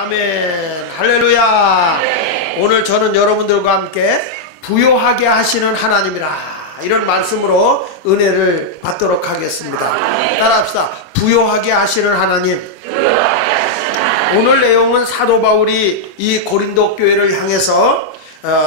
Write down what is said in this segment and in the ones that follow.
아멘. 할렐루야. 오늘 저는 여러분들과 함께 부요하게 하시는 하나님이라 이런 말씀으로 은혜를 받도록 하겠습니다. 따라합시다. 부요하게 하시는 하나님. 오늘 내용은 사도 바울이 이 고린도 교회를 향해서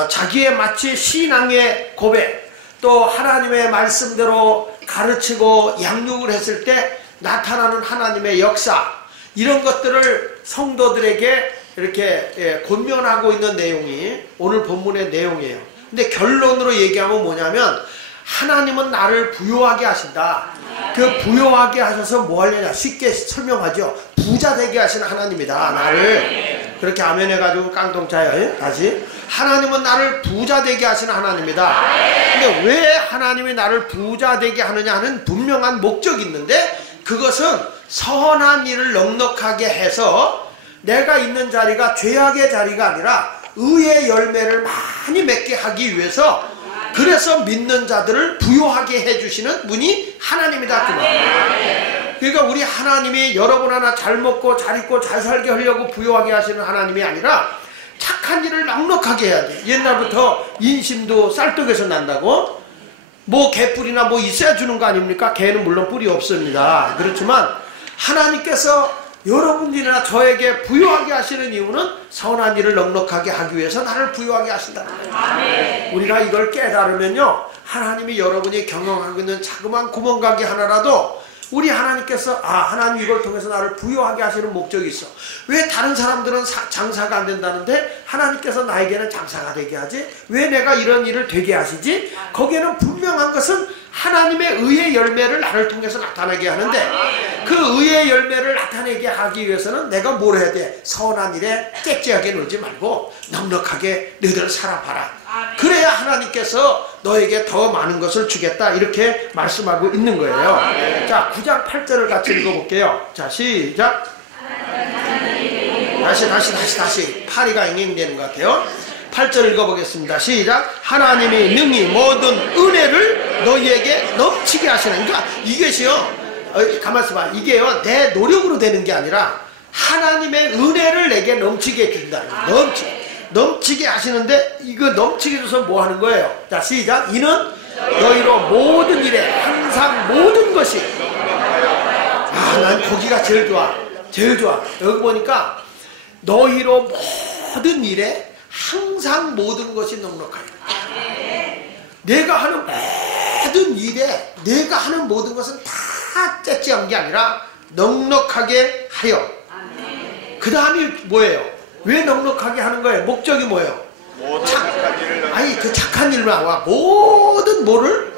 자기의 마치 신앙의 고백, 또 하나님의 말씀대로 가르치고 양육을 했을 때 나타나는 하나님의 역사, 이런 것들을 성도들에게 이렇게 권면하고 있는 내용이 오늘 본문의 내용이에요. 근데 결론으로 얘기하면 뭐냐면, 하나님은 나를 부요하게 하신다. 그 부요하게 하셔서 뭐 하려냐, 쉽게 설명하죠. 부자 되게 하시는 하나님이다. 나를 그렇게 아멘 해가지고 깡통 차요. 다시, 하나님은 나를 부자 되게 하시는 하나님이다. 근데 왜 하나님이 나를 부자 되게 하느냐 하는 분명한 목적이 있는데, 그것은 선한 일을 넉넉하게 해서 내가 있는 자리가 죄악의 자리가 아니라 의의 열매를 많이 맺게 하기 위해서, 그래서 믿는 자들을 부요하게 해주시는 분이 하나님이다. 그러니까 우리 하나님이 여러분 하나 잘 먹고 잘 입고 잘 살게 하려고 부요하게 하시는 하나님이 아니라 착한 일을 넉넉하게 해야 돼. 옛날부터 인심도 쌀떡에서 난다고, 뭐 개뿔이나 뭐 있어야 주는 거 아닙니까? 개는 물론 뿔이 없습니다. 그렇지만 하나님께서 여러분들이나 저에게 부요하게 하시는 이유는 선한 일을 넉넉하게 하기 위해서 나를 부요하게 하신다는 거예요. 우리가 이걸 깨달으면요, 하나님이 여러분이 경영하고 있는 자그마한 구멍가게 하나라도 우리 하나님께서 하나님 이걸 통해서 나를 부요하게 하시는 목적이 있어. 왜 다른 사람들은 장사가 안 된다는데 하나님께서 나에게는 장사가 되게 하지? 왜 내가 이런 일을 되게 하시지? 거기에는 분명한 것은 하나님의 의의 열매를 나를 통해서 나타나게 하는데, 그 의의 열매를 나타내게 하기 위해서는 내가 뭘 해야 돼? 선한 일에 째째하게 놀지 말고 넉넉하게 너희들 살아봐라. 그래야 하나님께서 너에게 더 많은 것을 주겠다, 이렇게 말씀하고 있는 거예요. 자, 9장 8절을 같이 읽어볼게요. 자, 시작. 다시 파리가 앵앵되는 것 같아요. 8절 읽어보겠습니다. 시작. 하나님이 능히 모든 은혜를 너희에게 넘치게 하시는. 그러니까 이것이요, 가만히 있어봐. 이게요, 내 노력으로 되는 게 아니라 하나님의 은혜를 내게 넘치게 해준다. 넘치게 하시는데, 이거 넘치게 해줘서 뭐 하는 거예요? 자, 시작. 이는 너희로 모든 일에 항상 모든 것이, 난 거기가 제일 좋아. 여기 보니까 너희로 모든 일에 항상 모든 것이 넉넉하여. 내가 하는 모든 일에, 내가 하는 모든 것은 다 째째한 게 아니라 넉넉하게 하여. 그 다음이 뭐예요? 왜 넉넉하게 하는 거예요? 목적이 뭐예요? 그 착한 일로 나와. 모든 뭐를?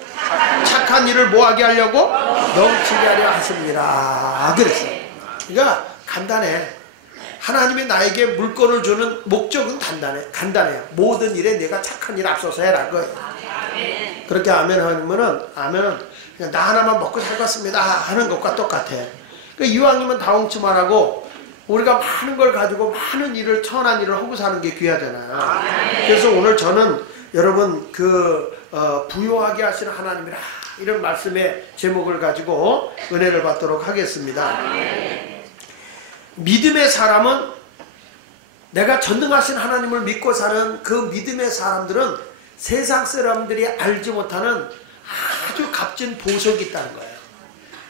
착한 일을 뭐하게 하려고? 넘치게 하려 하십니다. 그랬어요. 그러니까 간단해. 하나님이 나에게 물건을 주는 목적은 간단해요. 모든 일에 내가 착한 일 앞서서 해라. 그렇게 아멘 하면은 그냥 나 하나만 먹고 살겠습니다 하는 것과 똑같아. 그러니까 이왕이면 다홍치만 하고, 우리가 많은 걸 가지고 많은 일을, 천한 일을 하고 사는 게 귀하잖아요. 그래서 오늘 저는 여러분 부요하게 하시는 하나님이라, 이런 말씀의 제목을 가지고 은혜를 받도록 하겠습니다. 믿음의 사람은, 내가 전능하신 하나님을 믿고 사는 그 믿음의 사람들은 세상 사람들이 알지 못하는 아주 값진 보석이 있다는 거예요.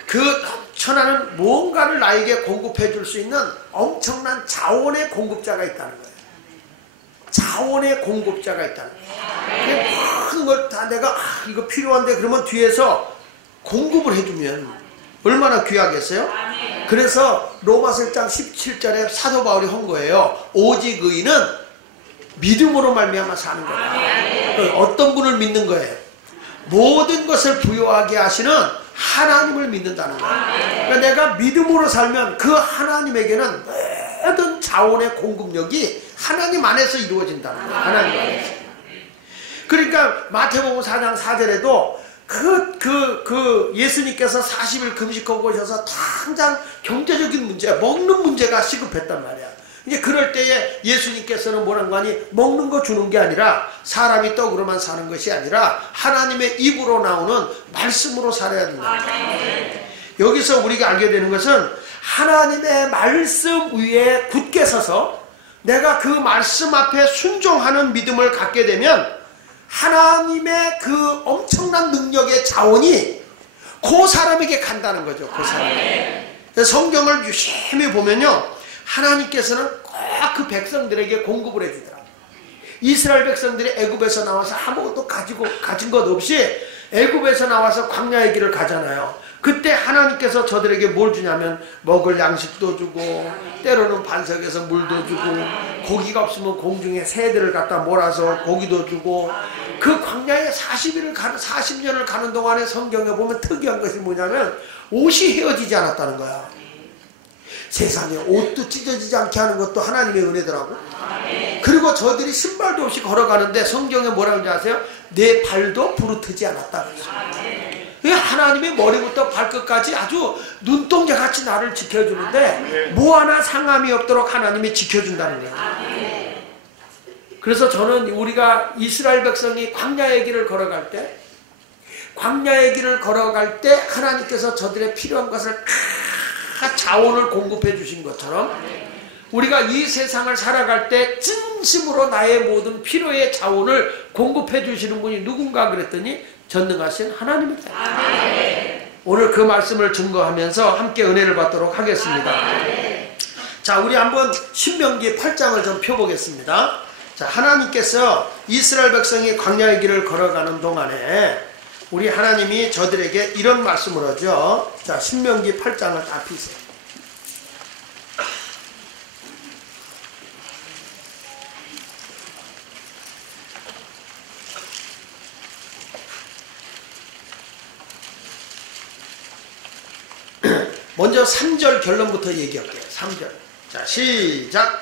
그 넘쳐나는 무언가를 나에게 공급해 줄 수 있는 엄청난 자원의 공급자가 있다는 거예요. 자원의 공급자가 있다는 거예요. 모든 걸 다 내가 이거 필요한데 그러면 뒤에서 공급을 해주면 얼마나 귀하겠어요? 그래서 로마서 1장 17절에 사도 바울이 한 거예요. 오직 의인은 믿음으로 말미암아 사는 거다. 어떤 분을 믿는 거예요? 모든 것을 부요하게 하시는 하나님을 믿는다는 거예요. 그러니까 내가 믿음으로 살면 그 하나님에게는 모든 자원의 공급력이 하나님 안에서 이루어진다는 거예요. 하나님 안에서. 그러니까 마태복음 4장 4절에도 예수님께서 40일 금식하고 오셔서 당장 경제적인 문제, 먹는 문제가 시급했단 말이야. 이제 그럴 때에 예수님께서는 뭐라는 거 아니? 먹는 거 주는 게 아니라, 사람이 떡으로만 사는 것이 아니라 하나님의 입으로 나오는 말씀으로 살아야 된다. 여기서 우리가 알게 되는 것은 하나님의 말씀 위에 굳게 서서 내가 그 말씀 앞에 순종하는 믿음을 갖게 되면 하나님의 그 엄청난 능력의 자원이 그 사람에게 간다는 거죠. 그 사람에게. 성경을 유심히 보면요, 하나님께서는 꼭 그 백성들에게 공급을 해주더라고요. 이스라엘 백성들이 애굽에서 나와서 아무것도 가진 것 없이 애굽에서 나와서 광야의 길을 가잖아요. 그때 하나님께서 저들에게 뭘 주냐면 먹을 양식도 주고 때로는 반석에서 물도 주고 고기가 없으면 공중에 새들을 갖다 몰아서 고기도 주고 그 광야에 40년을 가는 동안에 성경에 보면 특이한 것이 뭐냐면 옷이 헤어지지 않았다는 거야. 세상에 옷도 찢어지지 않게 하는 것도 하나님의 은혜더라고. 그리고 저들이 신발도 없이 걸어가는데 성경에 뭐라고 하는지 아세요? 내 발도 부르트지 않았다. 하나님의 머리부터 발끝까지 아주 눈동자같이 나를 지켜주는데 뭐 하나 상함이 없도록 하나님이 지켜준다는 거예요. 그래서 저는 우리가 이스라엘 백성이 광야의 길을 걸어갈 때 하나님께서 저들의 필요한 것을 다 자원을 공급해 주신 것처럼 우리가 이 세상을 살아갈 때 진심으로 나의 모든 필요의 자원을 공급해 주시는 분이 누군가 그랬더니 전능하신 하나님입니다. 오늘 그 말씀을 증거하면서 함께 은혜를 받도록 하겠습니다. 자, 우리 한번 신명기 8장을 좀 펴보겠습니다. 자, 하나님께서 이스라엘 백성이 광야의 길을 걸어가는 동안에 우리 하나님이 저들에게 이런 말씀을 하죠. 자, 신명기 8장을 다 피세요. 먼저 3절 결론부터 얘기할게요. 3절. 자, 시작.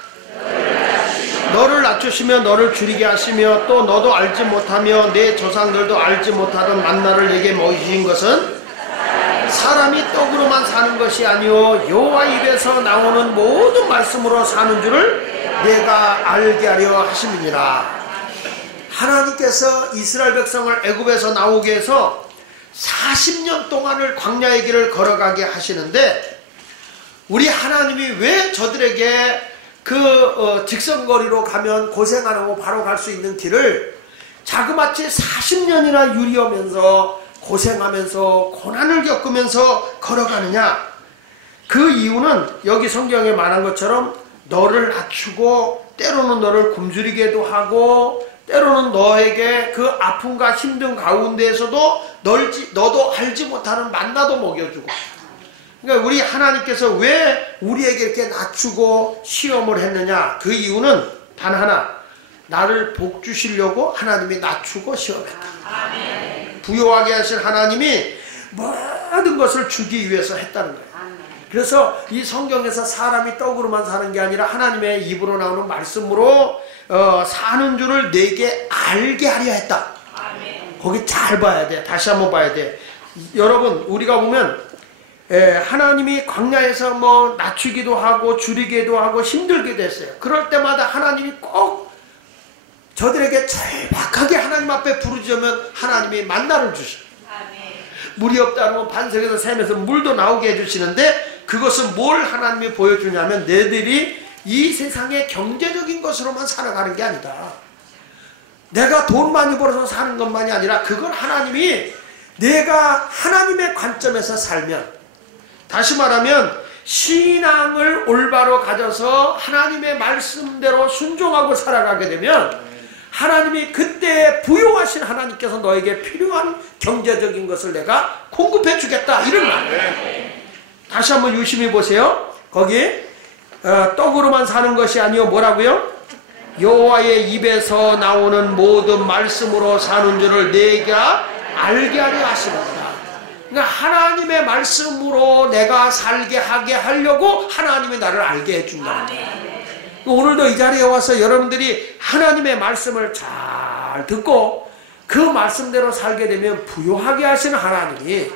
너를 낮추시며 너를 줄이게 하시며 또 너도 알지 못하며 내 조상들도 알지 못하던 만나를 내게 먹이신 것은 사람이 떡으로만 사는 것이 아니요 여호와 입에서 나오는 모든 말씀으로 사는 줄을 내가 알게 하려 하심이니라. 하나님께서 이스라엘 백성을 애굽에서 나오게 해서 40년 동안을 광야의 길을 걸어가게 하시는데 우리 하나님이 왜 저들에게 직선거리로 가면 고생 안 하고 바로 갈 수 있는 길을 자그마치 40년이나 유리하면서 고생하면서 고난을 겪으면서 걸어가느냐? 그 이유는 여기 성경에 말한 것처럼 너를 낮추고 때로는 너를 굶주리게도 하고 때로는 너에게 그 아픔과 힘든 가운데에서도 너도 알지 못하는 만나도 먹여주고. 그러니까 우리 하나님께서 왜 우리에게 이렇게 낮추고 시험을 했느냐? 그 이유는 단 하나, 나를 복 주시려고 하나님이 낮추고 시험했다. 아멘. 부요하게 하신 하나님이 모든 것을 주기 위해서 했다는 거예요. 아멘. 그래서 이 성경에서 사람이 떡으로만 사는 게 아니라 하나님의 입으로 나오는 말씀으로 사는 줄을 내게 알게 하려 했다. 아멘. 거기 잘 봐야 돼. 다시 한번 봐야 돼. 여러분, 우리가 보면 하나님이 광야에서 뭐 낮추기도 하고 줄이기도 하고 힘들기도 했어요. 그럴 때마다 하나님이 꼭 저들에게 절박하게 하나님 앞에 부르짖으면 하나님이 만나를 주셔요. 물이 없다 그러면 반석에서 샘에서 물도 나오게 해주시는데 그것은 뭘 하나님이 보여주냐면 너희들이 이 세상의 경제적인 것으로만 살아가는 게 아니다. 내가 돈 많이 벌어서 사는 것만이 아니라 그건 하나님이 내가 하나님의 관점에서 살면, 다시 말하면 신앙을 올바로 가져서 하나님의 말씀대로 순종하고 살아가게 되면 하나님이 그때 부요하신 하나님께서 너에게 필요한 경제적인 것을 내가 공급해 주겠다, 이런 말. 다시 한번 유심히 보세요. 거기 떡으로만 사는 것이 아니요 뭐라고요? 여호와의 입에서 나오는 모든 말씀으로 사는 줄을 내가 알게 하려 하시는구나. 그러니까 하나님의 말씀으로 내가 살게 하게 하려고 하나님이 나를 알게 해준다. 오늘도 이 자리에 와서 여러분들이 하나님의 말씀을 잘 듣고 그 말씀대로 살게 되면 부요하게 하시는 하나님이,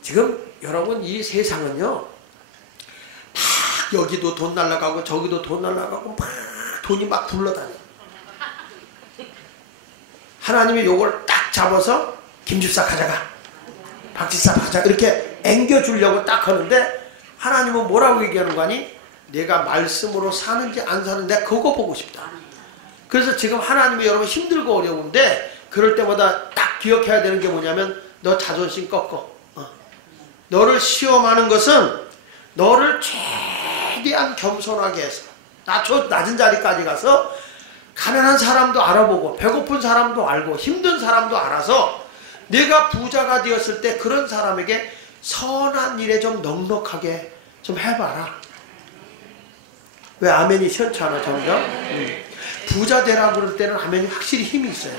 지금 여러분 이 세상은요 막 여기도 돈 날라가고 저기도 돈 날라가고 막 돈이 막 굴러다녀. 하나님이 요걸 딱 잡아서 김집사 가져가, 박집사 가자, 이렇게 앵겨주려고 딱 하는데 하나님은 뭐라고 얘기하는 거 아니? 내가 말씀으로 사는지 안 사는지 내가 그거 보고 싶다. 그래서 지금 하나님이 여러분 힘들고 어려운데 그럴 때마다 딱 기억해야 되는 게 뭐냐면 너 자존심 꺾어. 너를 시험하는 것은 너를 최대한 겸손하게 해서 낮은 자리까지 가서 가난한 사람도 알아보고 배고픈 사람도 알고 힘든 사람도 알아서 내가 부자가 되었을 때 그런 사람에게 선한 일에 좀 넉넉하게 좀 해봐라. 왜 아멘이 시원치 않아 점점? 부자 되라고 그럴 때는 아멘이 확실히 힘이 있어요.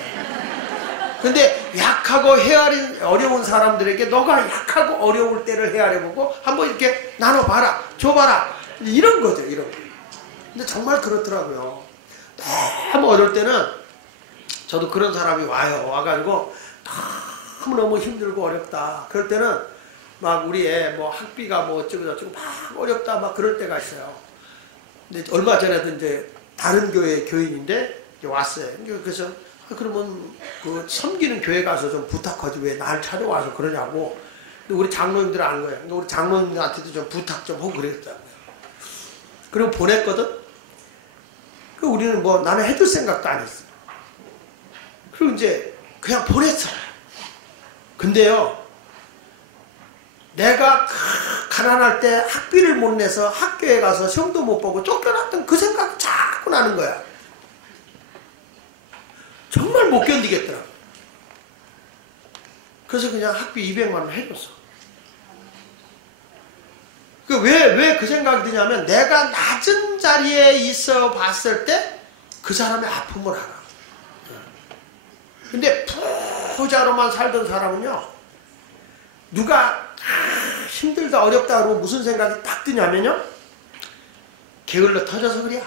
근데 약하고 헤아린 어려운 사람들에게 너가 약하고 어려울 때를 헤아려보고 한번 이렇게 나눠봐라, 줘봐라, 이런 거죠. 이런 거. 근데 정말 그렇더라고요. 너무 어려울 때는 저도 그런 사람이 와가지고 너무너무 힘들고 어렵다. 그럴 때는 막 우리 애 뭐 학비가 뭐 어쩌고저쩌고 막 어렵다 막 그럴 때가 있어요. 근데 얼마 전에도 이제 다른 교회 교인인데 왔어요. 그래서 그러면 그 섬기는 교회 가서 좀 부탁하지 왜 날 찾아와서 그러냐고. 근데 우리 장로님들 아는 거예요. 근데 우리 장로님한테도 좀 부탁 좀 하고 그랬다고요. 그리고 보냈거든. 그 우리는 뭐 나는 해줄 생각도 안 했어. 그리고 이제 그냥 보냈어요. 근데요, 내가 가난할 때 학비를 못 내서 학교에 가서 시험도 못 보고 쫓겨났던 그 생각이 자꾸 나는 거야. 정말 못 견디겠더라. 그래서 그냥 학비 200만 원 해줬어. 왜 그 생각이 드냐면 내가 낮은 자리에 있어 봤을 때 그 사람의 아픔을 알아. 근데 부자로만 살던 사람은요, 누가 힘들다 어렵다 그러고 무슨 생각이 딱 드냐면요, 게을러 터져서 그래,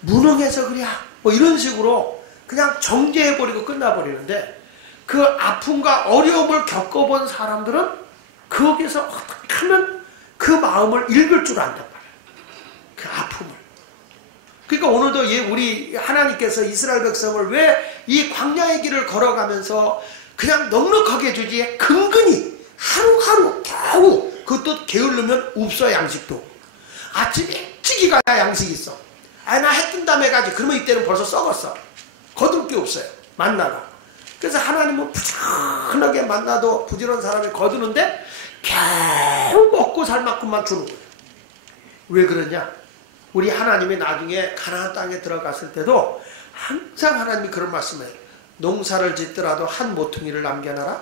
무능해서 그래, 뭐 이런 식으로 그냥 정죄해버리고 끝나버리는데, 그 아픔과 어려움을 겪어본 사람들은 거기서 어떻게 하면 그 마음을 읽을 줄 안단 말이에요. 그 아픔을. 그러니까 오늘도 우리 하나님께서 이스라엘 백성을 왜 이 광야의 길을 걸어가면서 그냥 넉넉하게 해주지, 근근히 하루하루 겨우, 그것도 게으르면 없어. 양식도 아침 일찍이 가야 양식이 있어. 나 해 뜬 다음에 가지. 그러면 이때는 벌써 썩었어. 거둘 게 없어요, 만나가. 그래서 하나님은 부지런하게 만나도 부지런한 사람이 거두는데 겨우 먹고 살 만큼만 주는 거예요. 왜 그러냐? 우리 하나님이 나중에 가나안 땅에 들어갔을 때도 항상 하나님이 그런 말씀을 해요. 농사를 짓더라도 한 모퉁이를 남겨놔라.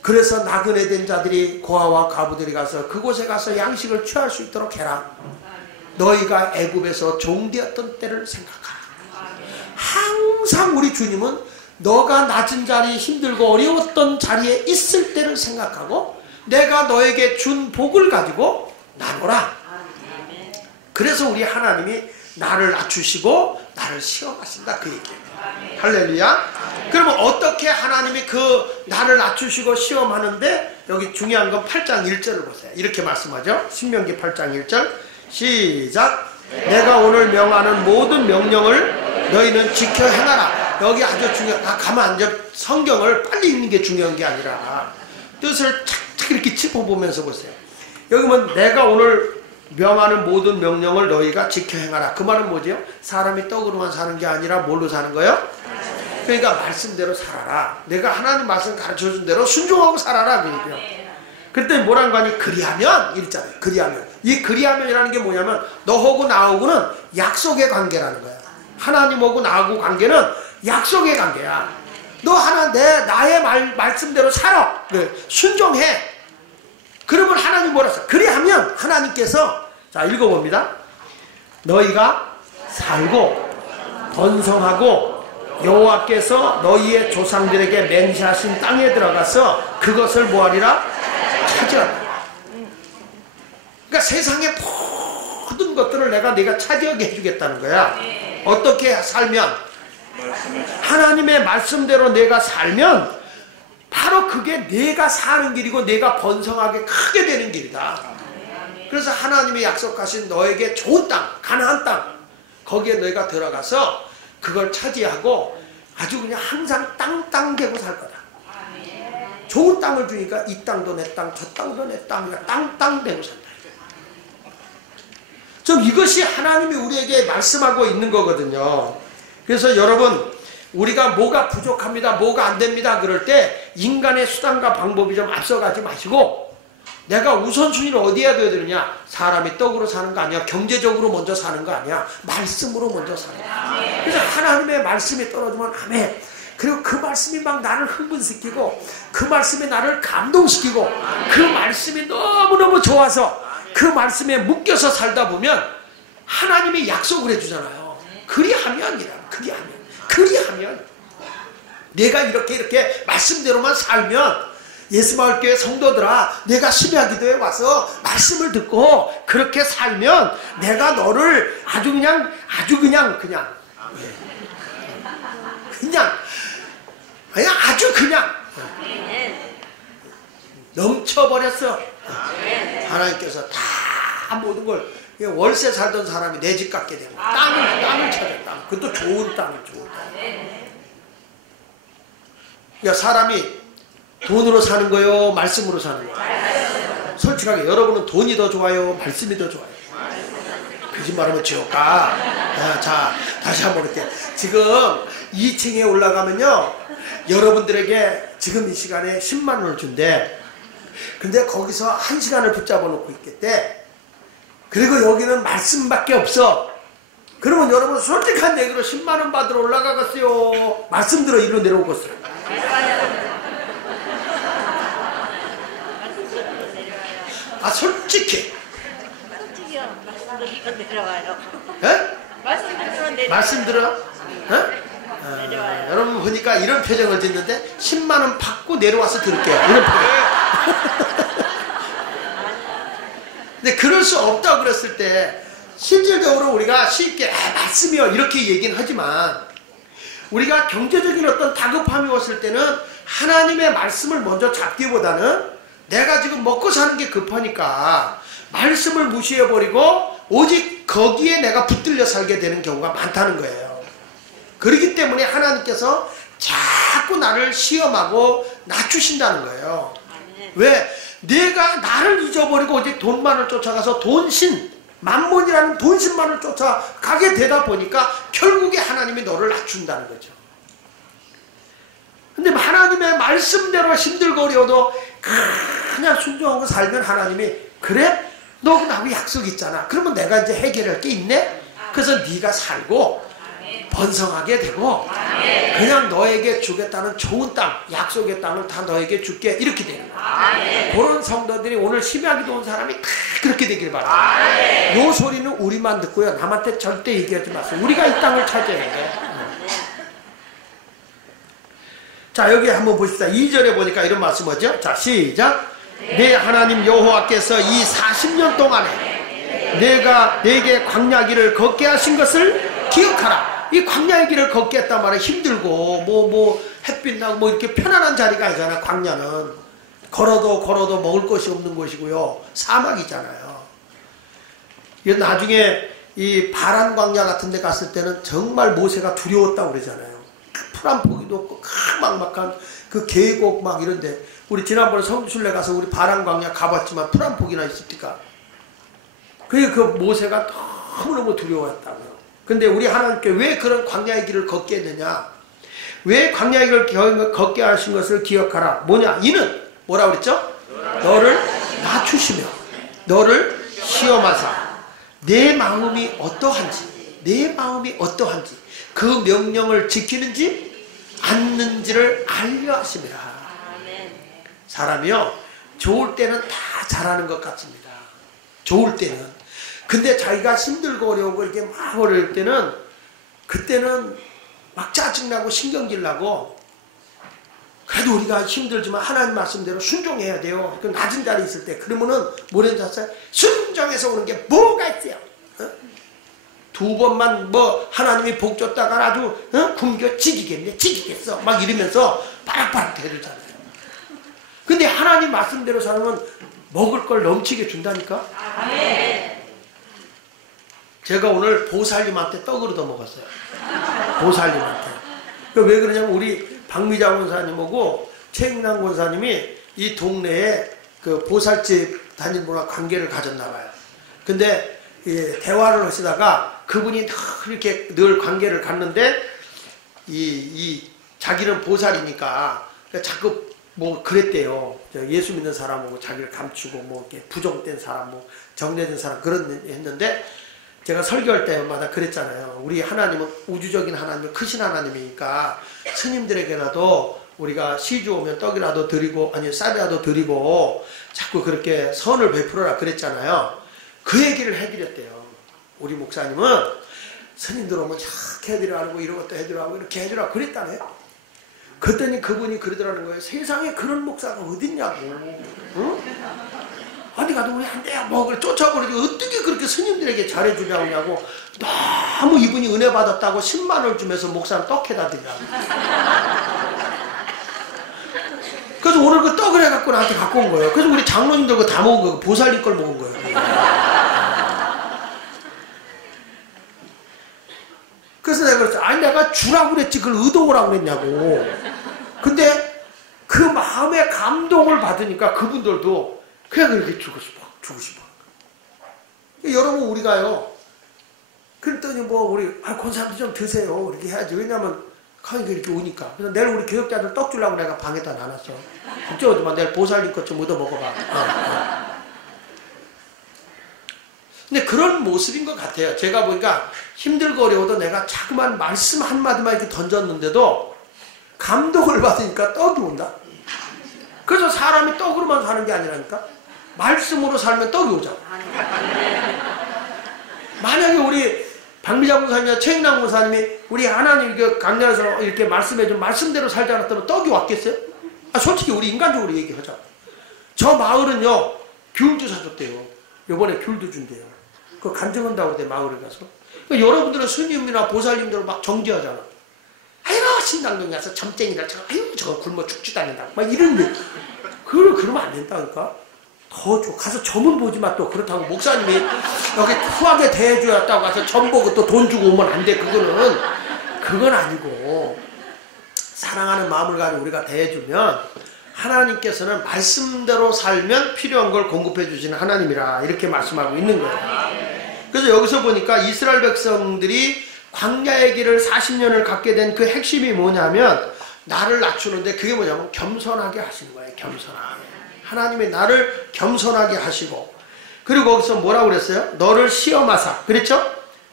그래서 나그네 된 자들이, 고아와 과부들이 가서 그곳에 가서 양식을 취할 수 있도록 해라. 너희가 애굽에서 종되었던 때를 생각하라. 항상 우리 주님은 너가 낮은 자리, 힘들고 어려웠던 자리에 있을 때를 생각하고 내가 너에게 준 복을 가지고 나눠라. 그래서 우리 하나님이 나를 낮추시고 나를 시험하신다, 그 얘기예요. 할렐루야. 그러면 어떻게 하나님이 그 나를 낮추시고 시험하는데, 여기 중요한 건 8장 1절을 보세요. 이렇게 말씀하죠. 신명기 8장 1절 시작. 내가 오늘 명하는 모든 명령을 너희는 지켜 행하라. 여기 아주 가만 앉아. 성경을 빨리 읽는 게 중요한 게 아니라 뜻을 착착 이렇게 짚어보면서 보세요. 여기 보면 내가 오늘 명하는 모든 명령을 너희가 지켜 행하라. 그 말은 뭐죠? 사람이 떡으로만 사는 게 아니라 뭘로 사는 거예요? 그러니까 말씀대로 살아라. 내가 하나님 말씀 가르쳐준 대로 순종하고 살아라, 그 얘기예요. 그때 뭐라는 거 아니? 그리하면 이랬잖아요. 그리하면. 이 그리하면이라는 게 뭐냐면 너하고 나하고는 약속의 관계라는 거야. 하나님하고 나하고 관계는 약속의 관계야. 너 나의 말씀대로 살아. 그래. 순종해. 그러면 하나님 뭐라 했어? 그리하면 하나님께서, 자 읽어봅니다. 너희가 살고 번성하고 여호와께서 너희의 조상들에게 맹세하신 땅에 들어가서 그것을 뭐하리라? 차지하라. 그러니까 세상의 모든 것들을 내가 차지하게 해주겠다는 거야. 어떻게 살면? 하나님의 말씀대로 내가 살면 바로 그게 내가 사는 길이고 내가 번성하게 크게 되는 길이다. 그래서 하나님이 약속하신 너에게 좋은 땅, 가나안 땅, 거기에 너희가 들어가서 그걸 차지하고 아주 그냥 항상 땅땅대고 살 거다. 좋은 땅을 주니까 이 땅도 내 땅, 저 땅도 내 땅이야. 땅 되고 산다. 좀 이것이 하나님이 우리에게 말씀하고 있는 거거든요. 그래서 여러분, 우리가 뭐가 부족합니다, 뭐가 안 됩니다 그럴 때 인간의 수단과 방법이 좀 앞서가지 마시고, 내가 우선순위를 어디에 둬야 되느냐? 사람이 떡으로 사는 거 아니야. 경제적으로 먼저 사는 거 아니야. 말씀으로 먼저 사는 거야. 그래서 하나님의 말씀이 떨어지면 아멘. 그리고 그 말씀이 막 나를 흥분시키고, 그 말씀이 나를 감동시키고, 그 말씀이 너무너무 좋아서 그 말씀에 묶여서 살다 보면 하나님이 약속을 해주잖아요. 그리하면 내가 이렇게 말씀대로만 살면, 예수마을교회 성도들아, 내가 심야기도에 와서 말씀을 듣고 그렇게 살면 내가 너를 아주 그냥 넘쳐버렸어. 하나님께서 다 모든 걸, 월세 살던 사람이 내 집 갖게 되고 땅을 찾았다. 그것도 좋은 땅을. 그러니까 사람이 돈으로 사는 거요, 말씀으로 사는 거요? 솔직하게 여러분은 돈이 더 좋아요, 말씀이 더 좋아요? 거짓말하면 지옥 가. 자, 다시 한번 이렇게. 지금 2층에 올라가면요, 여러분들에게 지금 이 시간에 10만 원을 준대. 근데 거기서 1시간을 붙잡아 놓고 있겠대. 그리고 여기는 말씀밖에 없어. 그러면 여러분 솔직한 얘기로 10만 원 받으러 올라가겠어요? 말씀 들어 일로 내려오겠어요? 아, 솔직히. 솔직히요. 말씀 들어 내려와요. 예? 말씀 들어? 내려와요. 여러분 보니까 이런 표정을 짓는데 10만 원 받고 내려와서 들을게요. 이런 표정. 근데 그럴 수 없다고 그랬을 때 실질적으로 우리가 쉽게 말씀이요 이렇게 얘기는 하지만, 우리가 경제적인 어떤 다급함이 왔을 때는 하나님의 말씀을 먼저 잡기보다는 내가 지금 먹고 사는 게 급하니까 말씀을 무시해버리고 오직 거기에 내가 붙들려 살게 되는 경우가 많다는 거예요. 그렇기 때문에 하나님께서 자꾸 나를 시험하고 낮추신다는 거예요. 왜? 내가 나를 잊어버리고 오직 돈만을 쫓아가서 만몬이라는 돈신만을 쫓아가게 되다 보니까 결국에 하나님이 너를 낮춘다는 거죠. 근데 하나님의 말씀대로 힘들고 어려워도 그냥 순종하고 살면 하나님이, 그래? 너 나하고 약속 있잖아. 그러면 내가 이제 해결할 게 있네? 그래서 네가 살고 번성하게 되고 그냥 너에게 주겠다는 좋은 땅, 약속의 땅을 다 너에게 줄게, 이렇게 되는 거야. 그런 성도들이 오늘 심야기도 온 사람이 다 그렇게 되길 바랍니다. 요 소리는 우리만 듣고요, 남한테 절대 얘기하지 마세요. 우리가 이 땅을 차지해야 돼. 자, 여기 한번 보십시다. 2절에 보니까 이런 말씀 하죠. 자, 시작. 내 하나님 여호와께서 이 40년 동안에 내가 내게 광야길을 걷게 하신 것을 기억하라. 이 광야의 길을 걷게 했단 말이야. 힘들고 햇빛 나고 이렇게 편안한 자리가 아니잖아. 광야는 걸어도 먹을 것이 없는 곳이고요, 사막이잖아요. 나중에 이 바란 광야 같은 데 갔을 때는 정말 모세가 두려웠다고 그러잖아요. 풀 한 포기도 없고 막막한 그 계곡 막 이런데, 우리 지난번에 성지순례 가서 우리 바란 광야 가봤지만 풀 한 포기나 있습니까? 그게 그 모세가 너무너무 두려웠다고요. 근데 우리 하나님께 왜 그런 광야의 길을 걷게 했느냐? 왜 광야의 길을 걷게 하신 것을 기억하라. 뭐냐? 이는 뭐라 그랬죠? 너를 낮추시며 너를 시험하사 내 마음이 어떠한지 그 명령을 지키는지 않는지를 알려 하심이라. 사람이요, 좋을 때는 다 잘하는 것 같습니다. 좋을 때는. 근데 자기가 힘들고 어려운 거 이렇게 막 어려울 때는, 그때는 막 짜증나고 신경질 나고, 그래도 우리가 힘들지만 하나님 말씀대로 순종해야 돼요. 그 낮은 자리에 있을 때. 그러면은 뭐라는 줄 아세요? 순종해서 오는 게 뭐가 있어요? 두 번만 하나님이 복 줬다가 아주 굶겨 지기겠어 막 이러면서 바락바락 대들잖아요. 근데 하나님 말씀대로 살면 먹을 걸 넘치게 준다니까. 아멘. 제가 오늘 보살님한테 떡을 얻어 먹었어요. 보살님한테. 왜 그러냐면 우리 박미자 원사님하고 최인남 권사님이 이 동네에 그 보살집 다니는 분과 관계를 가졌나 봐요. 근데 대화를 하시다가 그분이 이렇게 늘 관계를 갖는데 자기는 보살이니까 자꾸 뭐 그랬대요. 예수 믿는 사람하고 자기를 감추고 뭐 이렇게 부정된 사람, 뭐 정례된 사람 그런 했는데 제가 설교할 때마다 그랬잖아요. 우리 하나님은 우주적인 하나님, 크신 하나님이니까 스님들에게라도 우리가 시주 오면 떡이라도 드리고 아니 쌀이라도 드리고 자꾸 그렇게 선을 베풀어라 그랬잖아요. 그 얘기를 해드렸대요. 우리 목사님은 스님들 오면 이렇게 해드리라고 이런 것도 해드리라고 이렇게 해주라고 그랬다네요. 그랬더니 그분이 그러더라는 거예요. 세상에 그런 목사가 어딨냐고. 응? 어디 가도 우리 안 돼요. 뭐 그래 쫓아버리고 어떻게 그렇게 스님들에게 잘해주냐고. 너무 이분이 은혜 받았다고 10만 원을 주면서 목사는 떡 해다 드리라고. 그래서 오늘 그 떡을 해갖고 나한테 갖고 온 거예요. 그래서 우리 장로님들 그거 다 먹은 거예요. 보살님 걸 먹은 거예요. 그래서 내가 그랬어. 아니 내가 주라고 그랬지 그걸 의도하라고 그랬냐고. 근데 그 마음의 감동을 받으니까 그분들도 그냥 그렇게 주고 싶어. 여러분 우리가요. 그랬더니 뭐 우리 권사님도 좀 드세요. 이렇게 해야지. 왜냐면 가니까 이렇게 오니까. 그래서 내일 우리 교역자들 떡 주려고 내가 방에다 놔놨어. 걱정하지 마. 내일 보살님 것 좀 얻어 먹어봐. 근데 그런 모습인 것 같아요. 제가 보니까 힘들고 어려워도 내가 자그만 말씀 한마디만 이렇게 던졌는데도 감동을 받으니까 떡이 온다. 그래서 사람이 떡으로만 사는 게 아니라니까. 말씀으로 살면 떡이 오잖아. 만약에 우리 박미자 목사님이나 최인남 목사님이 우리 하나님 강단에서 이렇게 말씀해준 말씀대로 살지 않았다면 떡이 왔겠어요? 솔직히 우리 인간적으로 얘기하자. 저 마을은요 귤도 사줬대요. 요번에 귤도 준대요. 그거 간증한다고 그래 마을에 가서. 그러니까 여러분들은 스님이나 보살님들 막 정죄하잖아. 아이고 신당동에 와서 점쟁이들 아이고 저거 굶어 죽지도 않는다고 막 이런 그러면 안 된다니까. 더 줘. 가서 점은 보지 마. 또 그렇다고 목사님이 여기 후하게 대해줘야다고 가서 점 보고 또 돈 주고 오면 안 돼. 그건 아니고 사랑하는 마음을 가지고 우리가 대해주면 하나님께서는 말씀대로 살면 필요한 걸 공급해 주시는 하나님이라 이렇게 말씀하고 있는 거예요. 그래서 여기서 보니까 이스라엘 백성들이 광야의 길을 40년을 갖게 된 그 핵심이 뭐냐면 나를 낮추는데 그게 뭐냐면 겸손하게 하시는 거예요. 겸손하게. 하나님이 나를 겸손하게 하시고 그리고 거기서 뭐라고 그랬어요? 너를 시험하사. 그랬죠?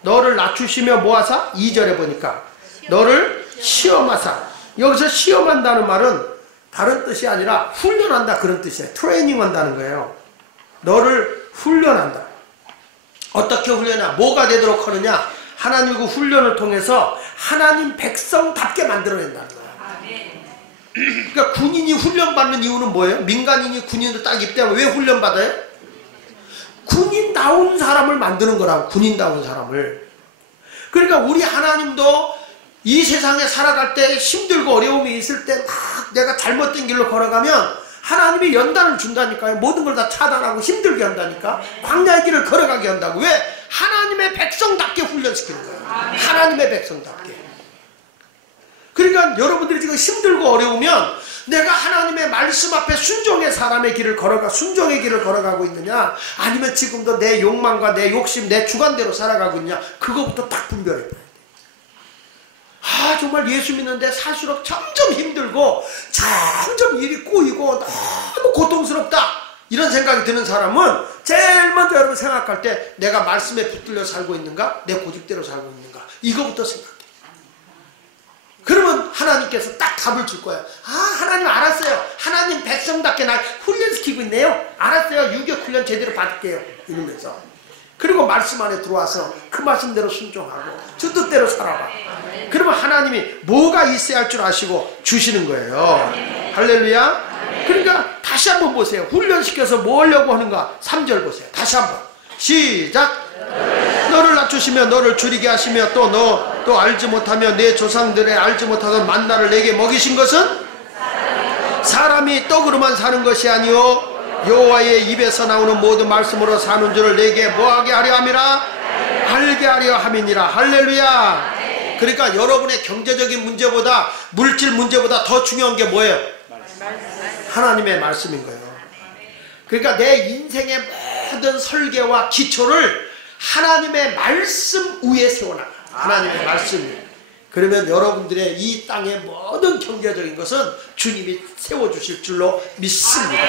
너를 낮추시며 뭐하사? 2절에 보니까 너를 시험하사. 여기서 시험한다는 말은 다른 뜻이 아니라 훈련한다 그런 뜻이에요. 트레이닝 한다는 거예요. 너를 훈련한다. 어떻게 훈련하냐? 뭐가 되도록 하느냐? 하나님 그 훈련을 통해서 하나님 백성답게 만들어낸다는 거예요. 그러니까 군인이 훈련받는 이유는 뭐예요? 민간인이 군인으로 딱 입대하면 왜 훈련받아요? 군인다운 사람을 만드는 거라고. 군인다운 사람을. 그러니까 우리 하나님도 이 세상에 살아갈 때 힘들고 어려움이 있을 때 막 내가 잘못된 길로 걸어가면 하나님이 연단을 준다니까요. 모든 걸 다 차단하고 힘들게 한다니까. 광야의 길을 걸어가게 한다고. 왜? 하나님의 백성답게 훈련시키는 거예요. 하나님의 백성답게. 그러니까 여러분들이 지금 힘들고 어려우면 내가 하나님의 말씀 앞에 순종의 사람의 길을 순종의 길을 걸어가고 있느냐 아니면 지금도 내 욕망과 내 욕심 내 주관대로 살아가고 있느냐 그거부터 딱 분별해 봐야 돼. 정말 예수 믿는데 살수록 점점 힘들고 점점 일이 꼬이고 너무 고통스럽다 이런 생각이 드는 사람은 제일 먼저 여러분 생각할 때 내가 말씀에 붙들려 살고 있는가 내 고집대로 살고 있는가 이거부터 생각해. 그러면 하나님께서 딱 답을 줄 거예요. 하나님 알았어요. 하나님 백성답게 날 훈련시키고 있네요. 알았어요. 유격 훈련 제대로 받을게요. 이러면서. 그리고 말씀 안에 들어와서 그 말씀대로 순종하고 주 뜻대로 살아봐. 그러면 하나님이 뭐가 있어야 할 줄 아시고 주시는 거예요. 할렐루야. 그러니까 다시 한번 보세요. 훈련시켜서 뭐 하려고 하는가? 3절 보세요. 다시 한번. 시작. 너를 낮추시며 너를 줄이게 하시며 또 알지 못하며 내 조상들의 알지 못하던 만나를 내게 먹이신 것은 사람이 떡으로만 사는 것이 아니요 여호와의 입에서 나오는 모든 말씀으로 사는 줄을 내게 뭐하게 하려 함이라? 알게 하려 함이니라. 할렐루야. 그러니까 여러분의 경제적인 문제보다 물질 문제보다 더 중요한 게 뭐예요? 하나님의 말씀인 거예요. 그러니까 내 인생의 모든 설계와 기초를 하나님의 말씀 위에 세워놔. 하나님의 말씀. 그러면 여러분들의 이 땅의 모든 경제적인 것은 주님이 세워주실 줄로 믿습니다.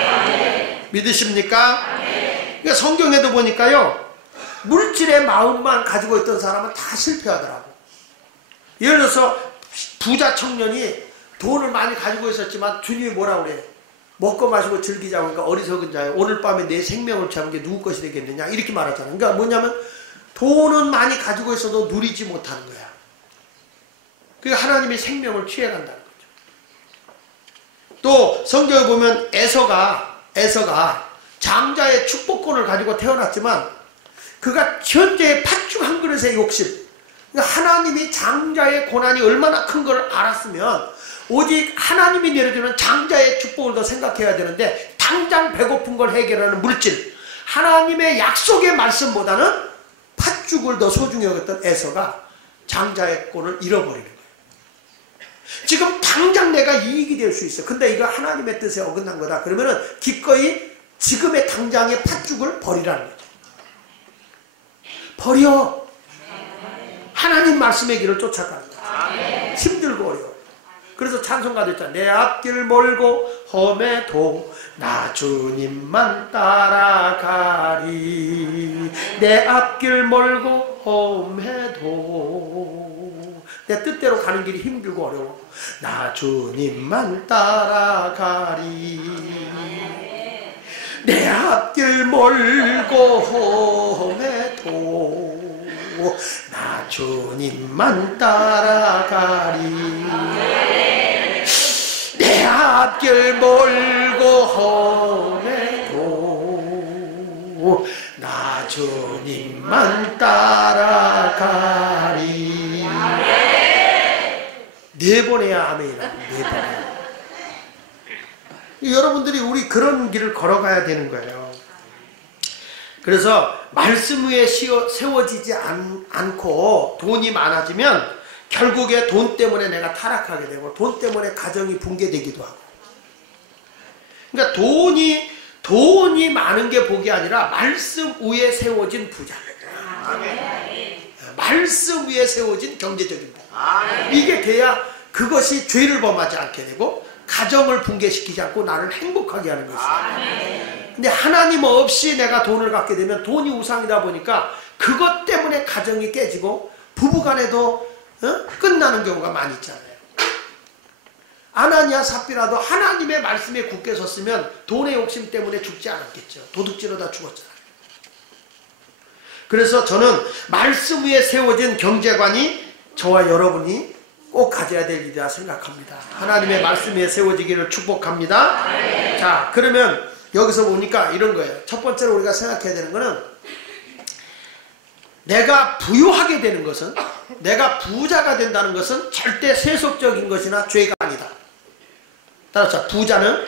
믿으십니까? 그러니까 성경에도 보니까요, 물질의 마음만 가지고 있던 사람은 다 실패하더라고. 예를 들어서 부자 청년이 돈을 많이 가지고 있었지만 주님이 뭐라 그래? 먹고 마시고 즐기자고. 하니까 어리석은 자여, 오늘 밤에 내 생명을 취하는 게 누구 것이 되겠느냐, 이렇게 말하잖아요. 그러니까 뭐냐면 돈은 많이 가지고 있어도 누리지 못하는 거야. 그러니까 하나님이 생명을 취해간다는 거죠. 또 성경에 보면 에서가 장자의 축복권을 가지고 태어났지만 그가 현재의 팥죽 한 그릇의 욕심, 그러니까 하나님이 장자의 고난이 얼마나 큰 걸 알았으면 오직 하나님이 내려주는 장자의 축복을 더 생각해야 되는데, 당장 배고픈 걸 해결하는 물질, 하나님의 약속의 말씀보다는 팥죽을 더 소중히 여겼던 에서가 장자의 꼴을 잃어버리는 거예요. 지금 당장 내가 이익이 될 수 있어. 근데 이거 하나님의 뜻에 어긋난 거다. 그러면은 기꺼이 지금의 당장의 팥죽을 버리라는 거죠. 버려. 하나님 말씀의 길을 쫓아가는 거죠. 힘들고 어려워. 그래서 찬송가도 있잖아. 내 앞길 멀고 험해도 나 주님만 따라가리. 내 앞길 멀고 험해도 내 뜻대로 가는 길이 힘들고 어려워. 나 주님만 따라가리. 내 앞길 멀고 험해도 나 주님만 따라가리. 내 앞길 멀고 험해도 나 주님만 따라가리. 네 번이야 아멘이라. 네 번. 여러분들이 우리 그런 길을 걸어가야 되는 거예요. 그래서 말씀 위에 세워지지 않고 돈이 많아지면 결국에 돈 때문에 내가 타락하게 되고 돈 때문에 가정이 붕괴되기도 하고. 그러니까 돈이 많은 게 복이 아니라 말씀 위에 세워진 부자. 말씀 위에 세워진 경제적인 복. 이게 돼야 그것이 죄를 범하지 않게 되고 가정을 붕괴시키지 않고 나를 행복하게 하는 것이에요. 근데 하나님 없이 내가 돈을 갖게 되면 돈이 우상이다 보니까 그것 때문에 가정이 깨지고 부부간에도 끝나는 경우가 많이 있잖아요. 아나니아 삽비라도 하나님의 말씀에 굳게 섰으면 돈의 욕심 때문에 죽지 않았겠죠. 도둑질하다 죽었잖아요. 그래서 저는 말씀 위에 세워진 경제관이 저와 여러분이 꼭 가져야 될 일이라 생각합니다. 하나님의 말씀 위에 세워지기를 축복합니다. 자, 그러면 여기서 보니까 이런 거예요. 첫 번째로 우리가 생각해야 되는 거는, 내가 부유하게 되는 것은, 내가 부자가 된다는 것은 절대 세속적인 것이나 죄가 아니다. 따라서 부자는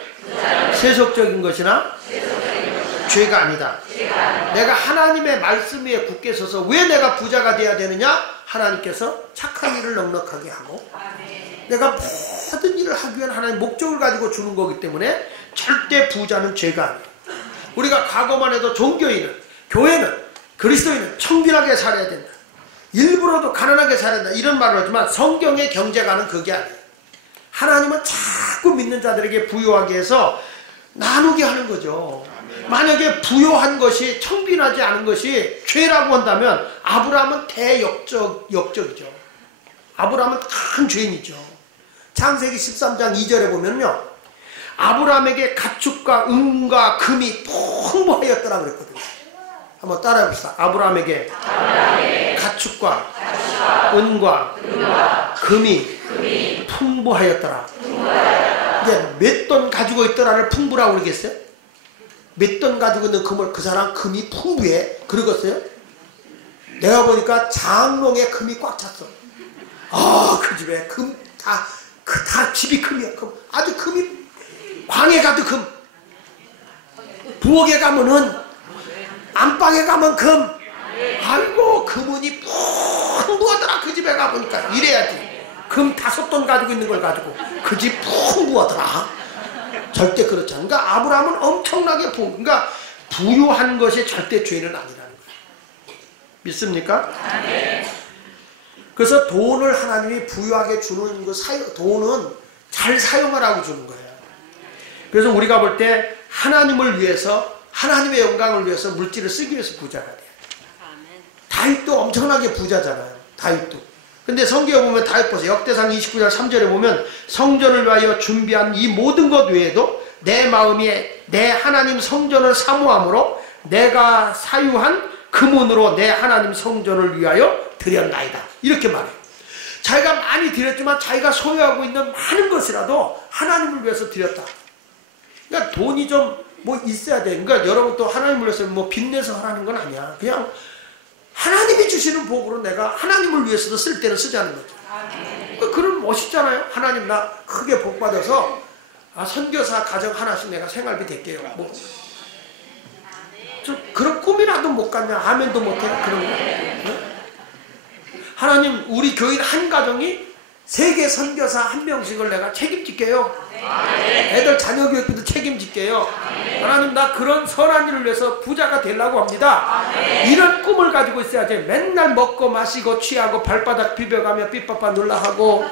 세속적인 것이나 죄가 아니다. 내가 하나님의 말씀 위에 굳게 서서 왜 내가 부자가 돼야 되느냐? 하나님께서 착한 일을 넉넉하게 하고 내가 모든 일을 하기 위한 하나님의 목적을 가지고 주는 거기 때문에 절대 부자는 죄가 아니에요. 우리가 과거만 해도 종교인은, 교회는, 그리스도인은 청빈하게 살아야 된다, 일부러도 가난하게 살아야 된다, 이런 말을 하지만 성경의 경제관은 그게 아니에요. 하나님은 자꾸 믿는 자들에게 부유하게 해서 나누게 하는 거죠. 만약에 부유한 것이, 청빈하지 않은 것이 죄라고 한다면 아브라함은 대역적이죠. 아브라함은 큰 죄인이죠. 창세기 13장 2절에 보면요, 아브라함에게 가축과 은과 금이 풍부하였더라 그랬거든요. 한번 따라해 봅시다. 아브라함에게 가축과 은과 금이 풍부하였더라. 이제 몇 돈 가지고 있더라를 풍부라고 그러겠어요? 몇 돈 가지고 있는 금을, 그 사람 금이 풍부해 그러겠어요? 내가 보니까 장롱에 금이 꽉 찼어. 아, 그 집에 금 다 집이 금이야. 아주 금이 광에 가도 금, 부엌에 가면은, 안방에 가면 금. 아이고, 금은이 풍부하더라. 그 집에 가보니까. 이래야지. 금 5돈 가지고 있는 걸 가지고 그 집 풍부하더라. 절대 그렇지 않아. 그러니까 아브라함은 엄청나게 그러니까 부유한 것이 절대 죄는 아니라는 거예요. 믿습니까? 그래서 돈을 하나님이 부유하게 주는 돈은 잘 사용하라고 주는 거예요. 그래서 우리가 볼 때 하나님을 위해서, 하나님의 영광을 위해서 물질을 쓰기 위해서 부자가 돼요. 다윗도 엄청나게 부자잖아요. 다윗도. 근데 성경에 보면 다윗 보세요. 역대상 29장 3절에 보면 성전을 위하여 준비한 이 모든 것 외에도 내 마음이 내 하나님 성전을 사모함으로 내가 사유한 금은으로 내 하나님 성전을 위하여 드렸나이다. 이렇게 말해요. 자기가 많이 드렸지만 자기가 소유하고 있는 많은 것이라도 하나님을 위해서 드렸다. 그러니까 돈이 좀 뭐 있어야 돼. 그러니까 여러분 또 하나님을 위해서 뭐 빚내서 하라는 건 아니야. 그냥 하나님이 주시는 복으로 내가 하나님을 위해서도 쓸 때는 쓰자는 거죠. 그러니까 그럼 멋있잖아요. 하나님 나 크게 복 받아서 선교사 가정 하나씩 내가 생활비 댈게요. 뭐 좀 그런 꿈이라도 못 갖냐? 아멘도 못해. 그런 거. 응? 하나님 우리 교인 한 가정이 세계 선교사 한 명씩을 내가 책임질게요. 애들 자녀 교육도 책임질게요. 하나님 나 그런 선한 일을 위해서 부자가 되려고 합니다. 이런 꿈을 가지고 있어야지. 맨날 먹고 마시고 취하고 발바닥 비벼가며 삐빠빠 놀라하고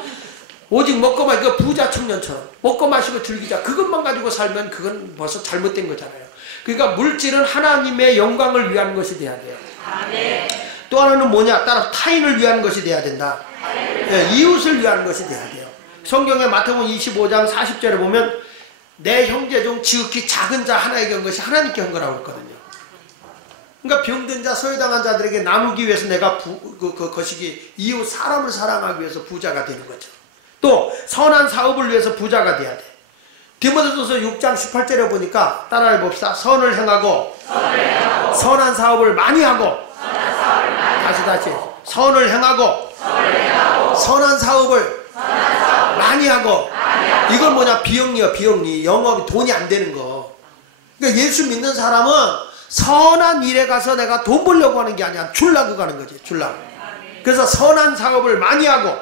오직 먹고 마시고 부자 청년처럼 먹고 마시고 즐기자. 그것만 가지고 살면 그건 벌써 잘못된 거잖아요. 그러니까 물질은 하나님의 영광을 위한 것이 돼야 돼요. 또 하나는 뭐냐? 따라 타인을 위한 것이 돼야 된다. 네, 이웃을 위한 것이 돼야 돼요. 성경에 마태복음 25장 40절에 보면 내 형제 중 지극히 작은 자 하나에게 한 것이 하나님께 한 거라고 했거든요. 그러니까 병든 자, 소외당한 자들에게 나누기 위해서 내가 거시기 이웃 사람을 사랑하기 위해서 부자가 되는 거죠. 또 선한 사업을 위해서 부자가 돼야 돼. 디모데전서 6장 18절에 보니까 따라해 봅시다. 선을 행하고 선한 사업을 많이 하고 다시 선을 행하고 선한 사업을 많이 하고 이건 뭐냐? 비영리야. 비영리. 영업이 돈이 안 되는 거. 그러니까 예수 믿는 사람은 선한 일에 가서 내가 돈 벌려고 하는 게 아니야. 주려고 가는 거지. 주려고. 그래서 선한 사업을 많이 하고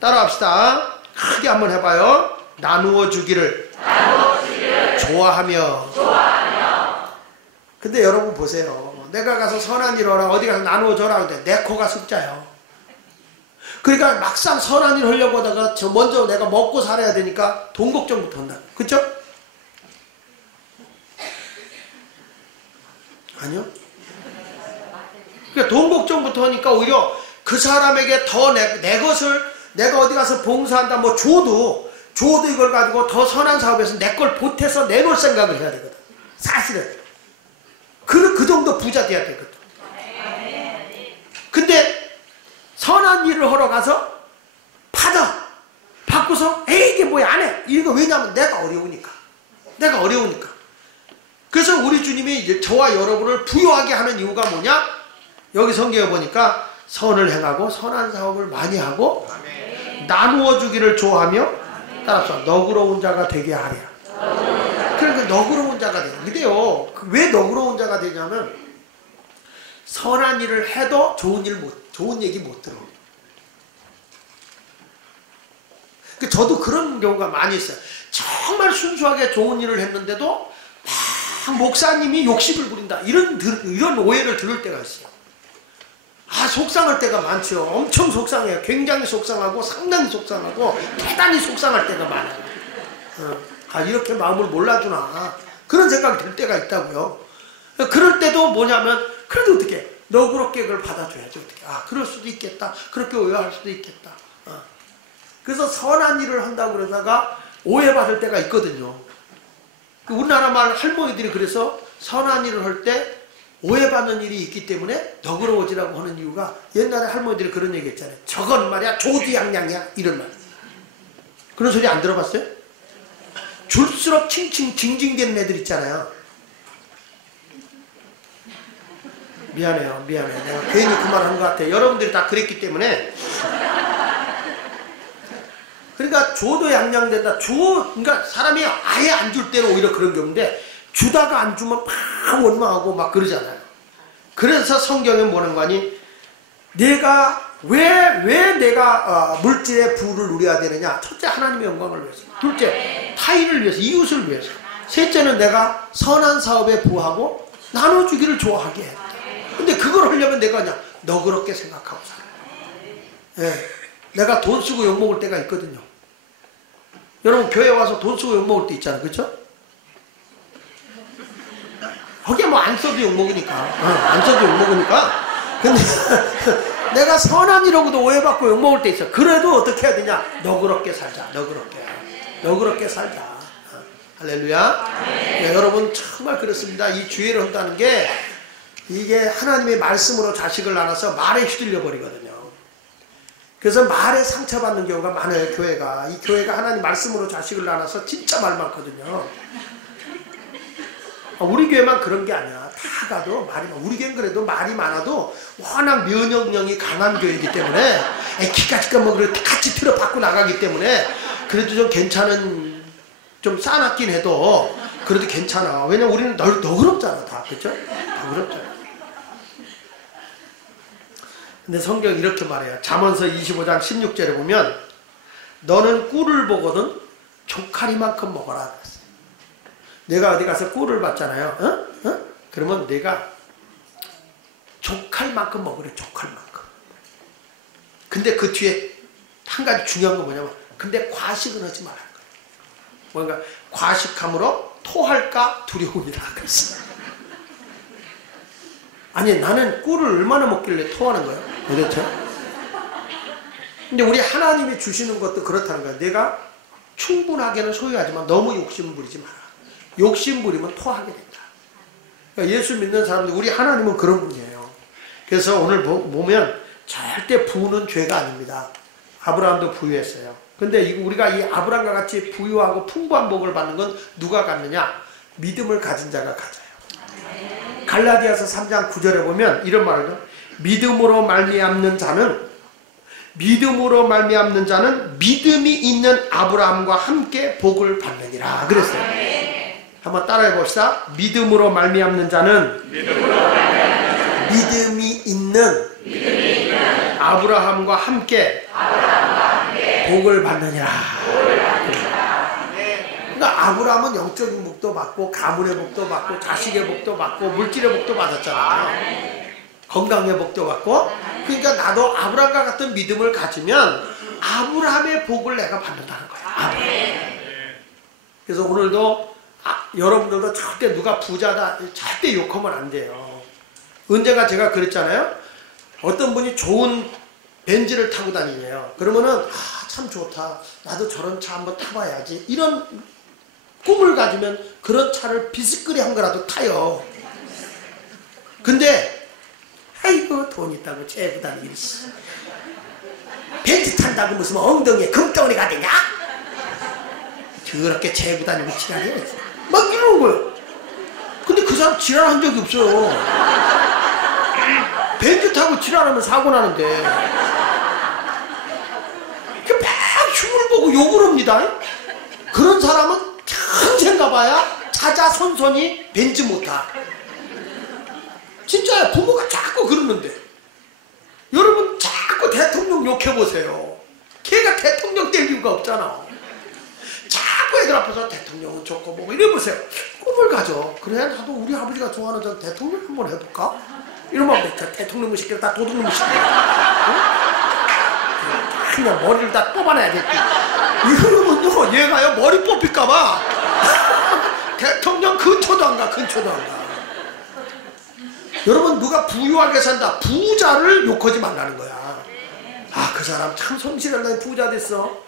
따라합시다. 크게 한번 해봐요. 나누어 주기를 좋아하며. 근데 여러분 보세요. 내가 가서 선한 일을 하라 어디 가서 나누어 줘라 하는데 내 코가 숫자예요. 그러니까 막상 선한 일 하려고 하다가 먼저 내가 먹고 살아야 되니까 돈 걱정부터 한다. 그쵸? 아니요? 그러니까 돈 걱정부터 하니까 오히려 그 사람에게 더 내 것을 내가 어디 가서 봉사한다 뭐 줘도 이걸 가지고 더 선한 사업에서 내 걸 보태서 내놓을 생각을 해야 되거든. 사실은. 그 정도 부자 돼야 되거든. 근데 선한 일을 하러 가서 받고서 에이 이게 뭐야 안 해. 이거 왜냐면 내가 어려우니까. 그래서 우리 주님이 이제 저와 여러분을 부유하게 하는 이유가 뭐냐? 여기 성경에 보니까 선을 행하고 선한 사업을 많이 하고 나누어 주기를 좋아하며 따라서 너그러운 자가 되게 하랴. 그러니까 너그러운 자가 돼요. 근데요, 왜 너그러운 자가 되냐면 선한 일을 해도 좋은 얘기 못 들어. 저도 그런 경우가 많이 있어요. 정말 순수하게 좋은 일을 했는데도 막 목사님이 욕심을 부린다. 이런 오해를 들을 때가 있어요. 속상할 때가 많죠. 엄청 속상해요. 굉장히 속상하고 상당히 속상하고 대단히 속상할 때가 많아요. 이렇게 마음을 몰라주나 그런 생각이 들 때가 있다고요. 그럴 때도 뭐냐면 그래도 어떻게 너그럽게 그걸 받아줘야죠. 어떻게 그럴 수도 있겠다. 그렇게 오해할 수도 있겠다. 그래서 선한 일을 한다고 그러다가 오해받을 때가 있거든요. 우리나라 말 할머니들이 그래서 선한 일을 할 때 오해받는 일이 있기 때문에 너그러워지라고 하는 이유가 옛날에 할머니들이 그런 얘기 했잖아요. 저건 말이야 조디양양이야 이런 말. 그런 소리 안 들어봤어요? 줄수록 칭칭 징징대는 애들 있잖아요. 미안해요. 내가 괜히 그 말 한 것 같아요. 여러분들이 다 그랬기 때문에. 그러니까 줘도 양양된다. 그러니까 사람이 아예 안 줄 때는 오히려 그런 경우인데 주다가 안 주면 막 원망하고 막 그러잖아요. 그래서 성경에 뭐라는 거 아니? 내가 왜 내가 물질의 부를 누려야 되느냐? 첫째, 하나님의 영광을 위해서. 둘째, 타인을 위해서, 이웃을 위해서. 셋째는 내가 선한 사업에 부하고 나눠주기를 좋아하게 해. 근데 그걸 하려면 내가 그냥 너그럽게 생각하고 살아. 예. 내가 돈 쓰고 욕먹을 때가 있거든요. 여러분 교회 와서 돈 쓰고 욕먹을 때 있잖아요. 그렇죠? 거기에 뭐 안 써도 욕먹으니까. 안 써도 욕먹으니까. 근데 내가 선함이라고도 오해받고 욕먹을 때 있어. 그래도 어떻게 해야 되냐? 너그럽게 살자. 너그럽게 살자. 할렐루야. 네, 여러분 정말 그렇습니다. 이 주의를 한다는 게 이게 하나님의 말씀으로 자식을 나눠서 말에 휘둘려 버리거든요. 그래서 말에 상처받는 경우가 많아요. 교회가. 이 교회가 하나님 말씀으로 자식을 나눠서 진짜 말 많거든요. 우리 교회만 그런 게 아니야. 다 가도 말이 많아. 우리 교회는 그래도 말이 많아도 워낙 면역력이 강한 교회이기 때문에 기까지까 뭐 그렇게 같이 틀어 받고 나가기 때문에 그래도 좀 괜찮은, 좀 싸놨긴 해도 그래도 괜찮아. 왜냐면 우리는 너그럽잖아. 다. 그렇죠? 너그럽잖아. 근데 성경이 이렇게 말해요. 잠언서 25장 16절에 보면 너는 꿀을 보거든 조카리만큼 먹어라. 내가 어디 가서 꿀을 받잖아요. 그러면 내가 족할만큼 먹으래. 족할만큼. 근데 그 뒤에 한 가지 중요한 건 뭐냐면 근데 과식은 하지 말라는 거예요. 뭔가 과식함으로 토할까 두려움이다. 그랬어. 아니 나는 꿀을 얼마나 먹길래 토하는 거예요? 도대체? 근데 우리 하나님이 주시는 것도 그렇다는 거예요. 내가 충분하게는 소유하지만 너무 욕심 부리지 마라. 욕심 부리면 토하게 된다. 그러니까 예수 믿는 사람들, 우리 하나님은 그런 분이에요. 그래서 오늘 보면 절대 부는 죄가 아닙니다. 아브라함도 부유했어요. 근데 우리가 이 아브라함과 같이 부유하고 풍부한 복을 받는 건 누가 갖느냐? 믿음을 가진 자가 가져요. 갈라디아서 3장 9절에 보면 이런 말을 해요. 믿음으로 말미암는 자는 믿음이 있는 아브라함과 함께 복을 받느니라 그랬어요. 한번 따라해 봅시다. 믿음으로 말미암는 자는 믿음이 있는 아브라함과 함께 복을 받느니라. 그러니까 아브라함은 영적인 복도 받고 가문의 복도 받고 자식의 복도 받고 물질의 복도 받았잖아요. 건강의 복도 받고. 그러니까 나도 아브라함과 같은 믿음을 가지면 아브라함의 복을 내가 받는다는 거야. 그래서 오늘도 여러분들도 절대 누가 부자다 절대 욕하면 안 돼요. 언제가 제가 그랬잖아요. 어떤 분이 좋은 벤츠를 타고 다니네요. 그러면은 참 좋다. 나도 저런 차 한번 타봐야지. 이런 꿈을 가지면 그런 차를 비스크리 한 거라도 타요. 근데 아이고 돈 있다고 재고 다니기. 벤츠 탄다고 무슨 엉덩이에 금덩어리가 되냐? 그렇게 재고 다니고 지랄이야. 막 이러는 거예요. 근데 그 사람 지랄한 적이 없어요. 벤츠 타고 지랄하면 사고 나는데 막 흉을 보고 욕을 합니다. 그런 사람은 평생 가봐야 자자손손이 벤츠 못 타. 진짜야. 부모가 자꾸 그러는데 여러분 자꾸 대통령 욕해보세요. 걔가 대통령 될 이유가 없잖아. 자꾸 애들 앞에서 대통령은 좋고 뭐고 이래보세요. 꿈을 가져. 그래야 나도 우리 아버지가 좋아하는 저 대통령 한번 해볼까? 이러면 대통령 무식들 다 도둑놈 무식들. 그냥 머리를 다 뽑아내야겠지. 이러면요 얘가요 머리 뽑힐까봐 대통령 근처도 안 가. 근처도 안 가. 여러분 누가 부유하게 산다. 부자를 욕하지 말라는 거야. 그 사람 참 성실하게 부자 됐어.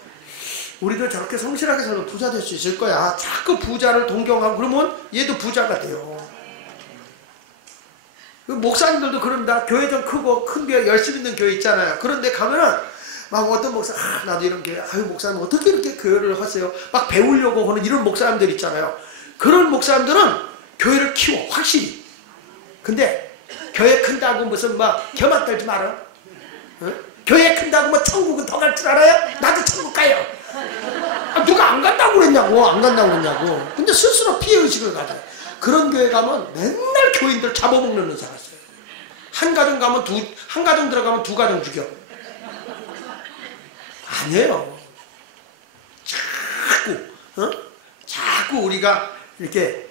우리도 저렇게 성실하게 살면 부자 될 수 있을 거야. 자꾸 부자를 동경하고 그러면 얘도 부자가 돼요. 목사님들도 그럽니다. 교회 좀 크고 큰 교회 열심히 있는 교회 있잖아요. 그런데 가면은 막 어떤 목사 나도 이런 교회 목사님 어떻게 이렇게 교회를 하세요? 막 배우려고 하는 이런 목사님들 있잖아요. 그런 목사님들은 교회를 키워 확실히. 근데 교회 큰다고 무슨 막 겸만 떨지 마라. 교회 큰다고 뭐 천국은 더 갈 줄 알아요? 나도 천국 가요. 누가 안 간다고 그랬냐고. 안 간다고 그랬냐고. 근데 스스로 피해의식을 가져요. 그런 교회 가면 맨날 교인들 잡아먹는 의사가 있어요. 한 가정 가면 한 가정 들어가면 두 가정 죽여. 아니에요. 자꾸 우리가 이렇게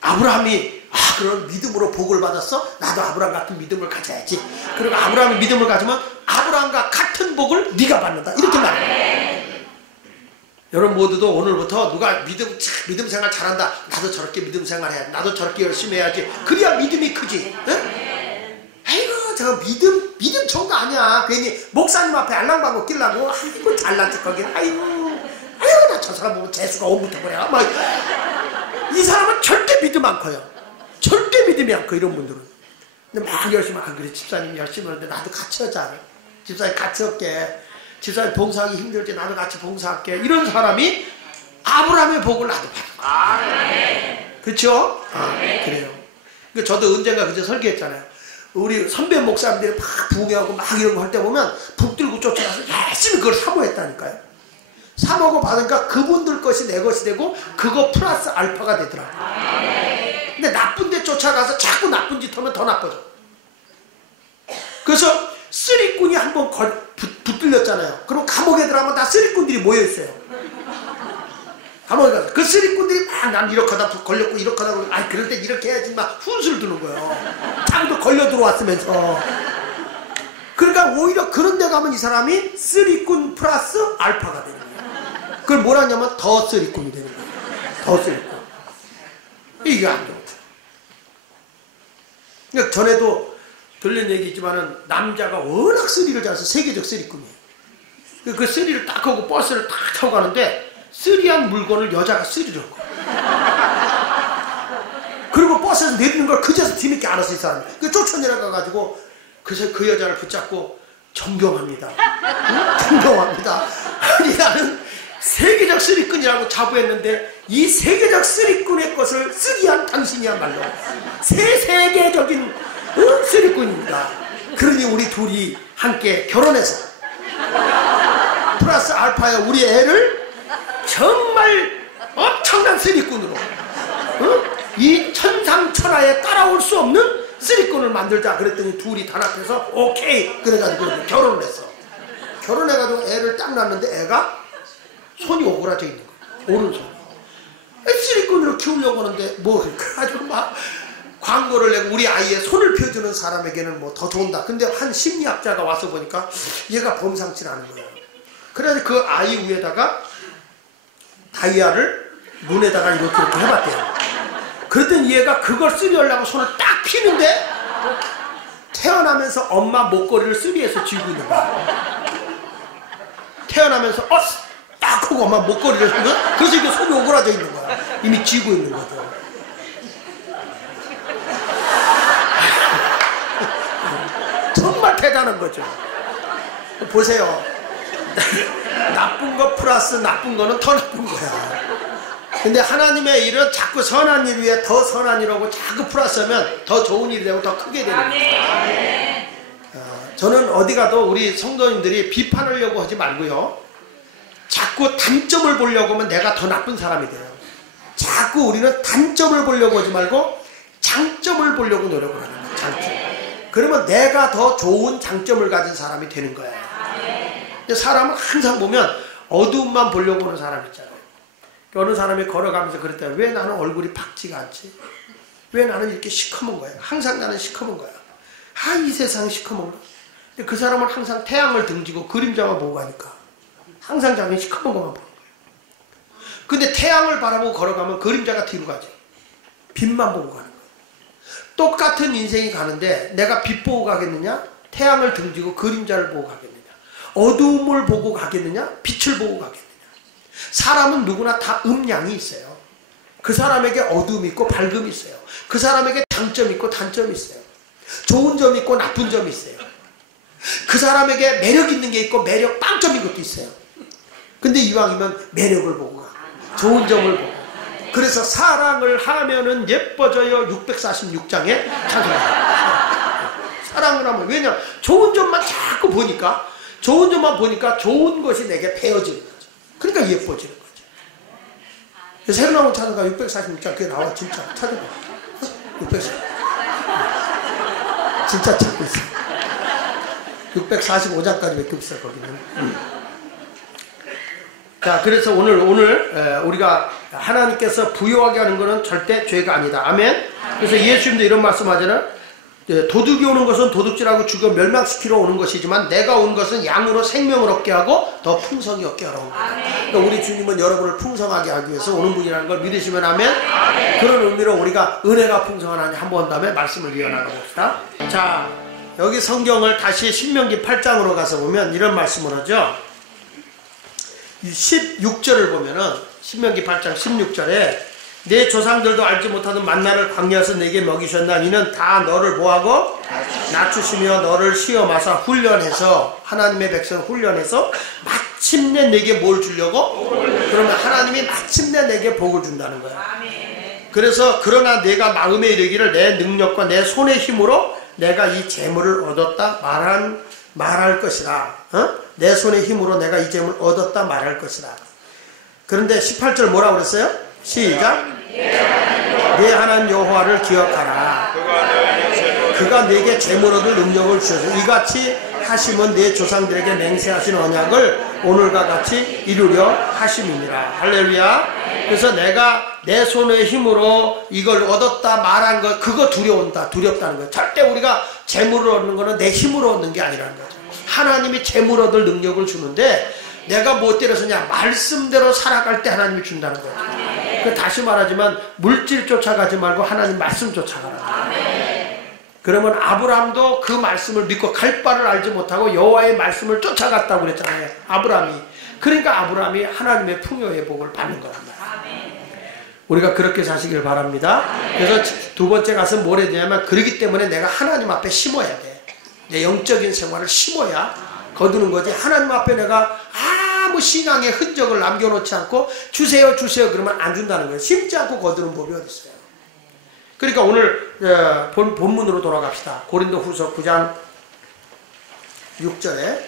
아브라함이 그런 믿음으로 복을 받았어? 나도 아브라함 같은 믿음을 가져야지. 그리고 아브라함이 믿음을 가지면 아브라함과 같은 복을 네가 받는다. 이렇게 말해요. 여러분 모두도 오늘부터 누가 믿음 생활 잘한다. 나도 저렇게 믿음 생활 해야지. 나도 저렇게 열심히 해야지. 그래야 믿음이 크지. 응? 아이고 저 믿음 좋은 거 아니야. 괜히 목사님 앞에 알랑방구 끼려고 아이고 잘난 척하긴. 아이고 나 저 사람 보면 재수가 오부터 그래. 이 사람은 절대 믿음 안 커요. 절대 믿음이 안 커. 이런 분들은. 근데 막 열심히 그래 집사님 열심히 하는데 나도 같이 하자. 집사님 같이 할게. 집사님 봉사하기 힘들지 나도 같이 봉사할게. 이런 사람이 아브라함의 복을 나도 받아. 그렇죠? 그래요. 그러니까 저도 언젠가 그저 설교했잖아요. 우리 선배 목사님들이 막 부흥하고 막 이런 거 할 때 보면 북들고 쫓아가서 열심히 그걸 사모했다니까요. 사모고 받으니까 그분들 것이 내 것이 되고 그거 플러스 알파가 되더라고요. 근데 나쁜 데 쫓아가서 자꾸 나쁜 짓 하면 더 나빠져. 그래서 쓰리꾼이 한번 붙들렸잖아요. 그럼 감옥에 들어가면 다 쓰리꾼들이 모여있어요. 감옥에 가서 그 쓰리꾼들이 막 난 이렇게 하다 걸렸고 이렇게 하다 그럴 때 이렇게 해야지 막 훈수를 두는 거예요. 땅도 걸려 들어왔으면서. 그러니까 오히려 그런 데 가면 이 사람이 쓰리꾼 플러스 알파가 되는 거예요. 그걸 뭘 하냐면 더 쓰리꾼이 되는 거예요. 더 쓰리꾼. 이게 안 돼요. 그러니까 전에도 들린 얘기지만은 남자가 워낙 쓰리를 잘해서 세계적 쓰리꾼이에요. 그 쓰리를 딱 하고 버스를 딱 타고 가는데 쓰리한 물건을 여자가 쓰리를 하고 그리고 버스에서 내리는 걸 그제서 뒤늦게 알았어 이 사람이. 그 쫓아내려가가지고 그래서 그 여자를 붙잡고 존경합니다. 응? 존경합니다. 아니 나는 세계적 쓰리꾼이라고 자부했는데 이 세계적 쓰리꾼의 것을 쓰리한 당신이야말로 세계적인 쓰리꾼입니다. 그러니 우리 둘이 함께 결혼해서 플러스 알파의 우리 애를 정말 엄청난 쓰리꾼으로 이 천상천하에 따라올 수 없는 쓰리꾼을 만들자. 그랬더니 둘이 단합해서 오케이 그래가지고 결혼을 했어. 결혼해가지고 애를 딱 낳았는데 애가 손이 오그라져 있는 거야. 오른손. 쓰리꾼으로 키우려고 하는데 그래가지고 막 광고를 내고 우리 아이의 손을 펴주는 사람에게는 뭐 더 좋은다. 근데 한 심리학자가 와서 보니까 얘가 범상치 않은 거예요. 그래서 그 아이 위에다가 다이아를 눈에다가 이렇게 해봤대요. 그랬더니 얘가 그걸 쓰리하려고 손을 딱 피는데 태어나면서 엄마 목걸이를 쓰리해서 쥐고 있는 거야. 태어나면서 딱 하고 엄마 목걸이를 쓰고 그래서 이게 손이 오그라져 있는 거야. 이미 쥐고 있는 거죠. 정말 대단한 거죠. 보세요. 나쁜 거 플러스 나쁜 거는 더 나쁜 거야. 근데 하나님의 일은 자꾸 선한 일 위에 더 선한 일하고 자꾸 플러스하면 더 좋은 일이 되고 더 크게 되는 거예요. 저는 어디 가도 우리 성도님들이 비판하려고 하지 말고요. 자꾸 단점을 보려고 하면 내가 더 나쁜 사람이 돼요. 자꾸 우리는 단점을 보려고 하지 말고 장점을 보려고 노력을 하는 거예요. 장점. 그러면 내가 더 좋은 장점을 가진 사람이 되는 거예요. 근데 사람은 항상 보면 어두움만 보려고 하는 사람 있잖아요. 어느 사람이 걸어가면서 그랬대요. 왜 나는 얼굴이 밝지가 않지? 왜 나는 이렇게 시커먼 거야? 항상 나는 시커먼 거야. 이 세상이 시커먼 거야. 근데 그 사람은 항상 태양을 등지고 그림자만 보고 가니까 항상 자기는 시커먼 것만 보는 거예요. 근데 태양을 바라보고 걸어가면 그림자가 뒤로 가죠. 빛만 보고 가는 거예요. 똑같은 인생이 가는데 내가 빛 보고 가겠느냐? 태양을 등지고 그림자를 보고 가겠느냐? 어두움을 보고 가겠느냐? 빛을 보고 가겠느냐? 사람은 누구나 다 음양이 있어요. 그 사람에게 어두움이 있고 밝음이 있어요. 그 사람에게 장점이 있고 단점이 있어요. 좋은 점이 있고 나쁜 점이 있어요. 그 사람에게 매력 있는 게 있고 매력 빵점인 것도 있어요. 근데 이왕이면 매력을 보고 가. 좋은 점을 보고. 그래서 사랑을 하면은 예뻐져요. 646장에 찬송합니다. 사랑을 하면 왜냐? 좋은 점만 자꾸 보니까 좋은 점만 보니까 좋은 것이 내게 배어지는 거죠. 그러니까 예뻐지는 거죠. 새로 나온 찬송가 646장 그게 나와. 진짜 찾아봐. 646. 진짜 찾고 있어. 645장까지 밖에 없어 거기는. 자, 그래서 오늘 우리가 하나님께서 부요하게 하는 것은 절대 죄가 아니다. 아멘. 그래서 예수님도 이런 말씀하잖아요. 도둑이 오는 것은 도둑질하고 죽여 멸망시키러 오는 것이지만 내가 온 것은 양으로 생명을 얻게 하고 더 풍성히 얻게 하러 온 거예요. 그러니까 우리 주님은 여러분을 풍성하게 하기 위해서 오는 분이라는 걸 믿으시면 아멘. 그런 의미로 우리가 은혜가 풍성한 하나님 한번 다음에 말씀을 이어나가 봅시다. 자, 여기 성경을 다시 신명기 8장으로 가서 보면 이런 말씀을 하죠. 16절을 보면은 신명기 8장 16절에 내 조상들도 알지 못하는 만나를 광야에서 내게 먹이셨나. 이는 다 너를 뭐하고 낮추시며 너를 시험하사 훈련해서, 하나님의 백성을 훈련해서 마침내 내게 뭘 주려고? 그러면 하나님이 마침내 내게 복을 준다는 거야. 그래서 그러나 내가 마음에 이르기를 내 능력과 내 손의 힘으로 내가 이 재물을 얻었다 말할 것이다. 내 손의 힘으로 내가 이 재물을 얻었다 말할 것이다. 그런데 18절 뭐라고 그랬어요? 시작. 내 하나님 여호와를 기억하라. 그가 내게 재물 얻을 능력을 주셔서 이같이 하심은 내 조상들에게 맹세하신 언약을 오늘과 같이 이루려 하심이니라. 할렐루야. 그래서 내가 내 손의 힘으로 이걸 얻었다 말한 것, 그거 두렵다는 거예요. 절대 우리가 재물을 얻는 거는 내 힘으로 얻는 게 아니라는 거죠. 하나님이 재물 얻을 능력을 주는데 내가 뭐 때려서냐? 말씀대로 살아갈 때 하나님이 준다는 거죠. 다시 말하지만 물질 쫓아가지 말고 하나님 말씀 쫓아가라. 그러면 아브라함도 그 말씀을 믿고 갈 바를 알지 못하고 여호와의 말씀을 쫓아갔다고 그랬잖아요. 아브라함이. 그러니까 아브라함이 하나님의 풍요의 복을 받는 거란 말이에요. 우리가 그렇게 사시길 바랍니다. 그래서 두 번째 가서 뭘 해야 되냐면, 그러기 때문에 내가 하나님 앞에 심어야 돼. 내 영적인 생활을 심어야 거두는 거지. 하나님 앞에 내가 아무 신앙의 흔적을 남겨놓지 않고 주세요 그러면 안 준다는 거예요. 심지 않고 거두는 법이 어디 있어요. 그러니까 오늘 본문으로 돌아갑시다. 고린도후서 9장 6절에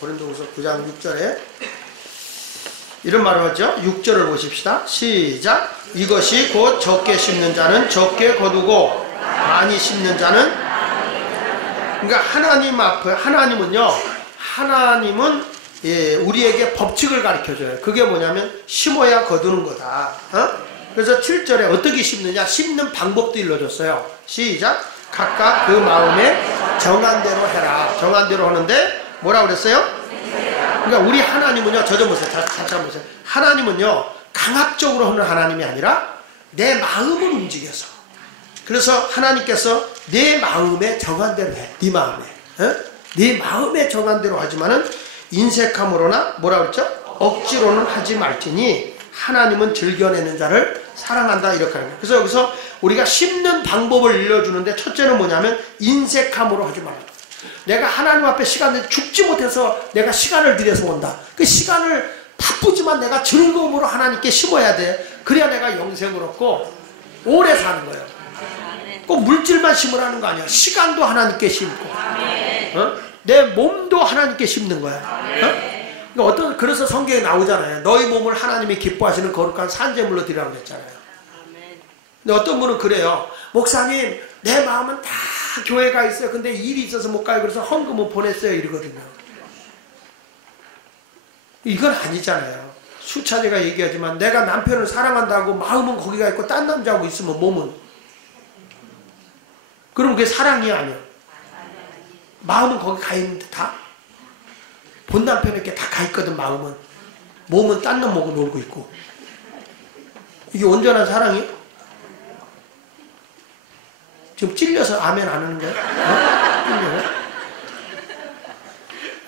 고린도후서 9장 6절에 이런 말을 하죠. 6절을 보십시다. 시작. 이것이 곧 적게 심는 자는 적게 거두고 많이 심는 자는, 그러니까 하나님 앞에, 하나님은 우리에게 법칙을 가르쳐줘요. 그게 뭐냐면 심어야 거두는 거다. 그래서 7절에 어떻게 심느냐, 심는 방법도 일러줬어요. 시작. 각각 그 마음에 정한 대로 해라. 정한 대로 하는데 뭐라고 그랬어요? 그러니까 우리 하나님은요, 저 좀 보세요. 다시 한번 보세요. 하나님은요, 강압적으로 하는 하나님이 아니라 내 마음을 움직여서. 그래서 하나님께서 내 마음에 정한 대로 해. 네 마음에. 네 마음에 정한 대로 하지만은 인색함으로나 뭐라 그랬죠? 억지로는 하지 말지니 하나님은 즐겨내는 자를 사랑한다. 이렇게 하는 거예요. 그래서 여기서 우리가 심는 방법을 일러주는데, 첫째는 뭐냐면 인색함으로 하지 말라. 내가 하나님 앞에 시간을 죽지 못해서 내가 시간을 들여서 온다. 그 시간을 바쁘지만 내가 즐거움으로 하나님께 심어야 돼. 그래야 내가 영생을 얻고 오래 사는 거예요. 꼭 물질만 심으라는 거 아니야. 시간도 하나님께 심고, 내 몸도 하나님께 심는 거야. 그러니까 그래서 성경에 나오잖아요. 너희 몸을 하나님이 기뻐하시는 거룩한 산제물로 드리라고 그랬잖아요. 근데 어떤 분은 그래요. 목사님, 내 마음은 다 교회가 있어요. 근데 일이 있어서 못 가요. 그래서 헌금은 보냈어요. 이러거든요. 이건 아니잖아요. 수차례가 얘기하지만 내가 남편을 사랑한다고 마음은 거기가 있고 딴 남자하고 있으면 몸은, 그럼 그게 사랑이 아니야. 마음은 거기 가 있는데 다 본 남편에게 다 가 있거든. 마음은. 몸은 딴 놈하고 놀고 있고. 이게 온전한 사랑이에요? 지금 찔려서 아멘 안 하는 거야? 찔려요?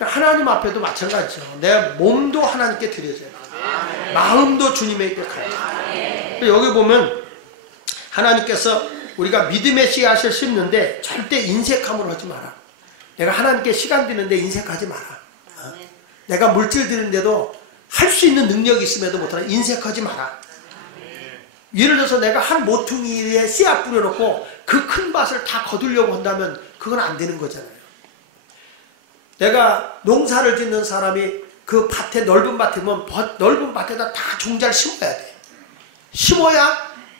하나님 앞에도 마찬가지죠. 내 몸도 하나님께 드려져요. 마음도 주님에게 가요. 여기 보면 하나님께서 우리가 믿음의 씨앗을 심는데 절대 인색함으로 하지 마라. 내가 하나님께 시간 드리는데 인색하지 마라. 내가 물질 드리는데도 할 수 있는 능력이 있음에도 못하나 인색하지 마라. 예를 들어서 내가 한 모퉁이에 씨앗 뿌려놓고 그 큰 밭을 다 거두려고 한다면 그건 안 되는 거잖아요. 내가 농사를 짓는 사람이 그 밭에 넓은 밭이면 넓은 밭에다 다 종자를 심어야 돼. 심어야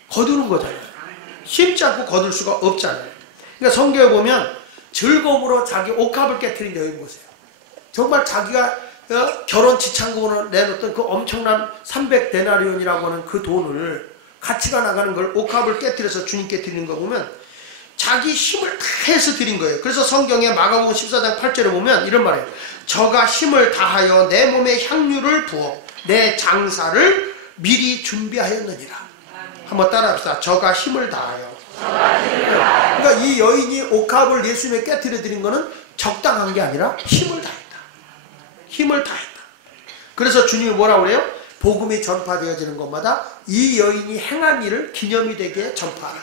거두는 거잖아요. 심지 않고 거둘 수가 없잖아요. 그러니까 성경에 보면 즐거움으로 자기 옥합을 깨트린 여인 보세요. 정말 자기가 결혼 지참금으로 내놓던 그 엄청난 300데나리온이라고 하는 그 돈을 가치가 나가는 걸 옥합을 깨뜨려서 주님께 드리는 거 보면 자기 힘을 다 해서 드린 거예요. 그래서 성경에 마가복음 14장 8절에 보면 이런 말이에요. 저가 힘을 다하여 내 몸에 향유를 부어 내 장사를 미리 준비하였느니라. 한번 따라합시다. 저가 힘을 다하여. 그러니까 이 여인이 옥합을 예수님에 깨뜨려 드린 거는 적당한 게 아니라 힘을 다했다. 힘을 다했다. 그래서 주님이 뭐라고 그래요? 복음이 전파되어지는 것마다 이 여인이 행한 일을 기념이 되게 전파하라.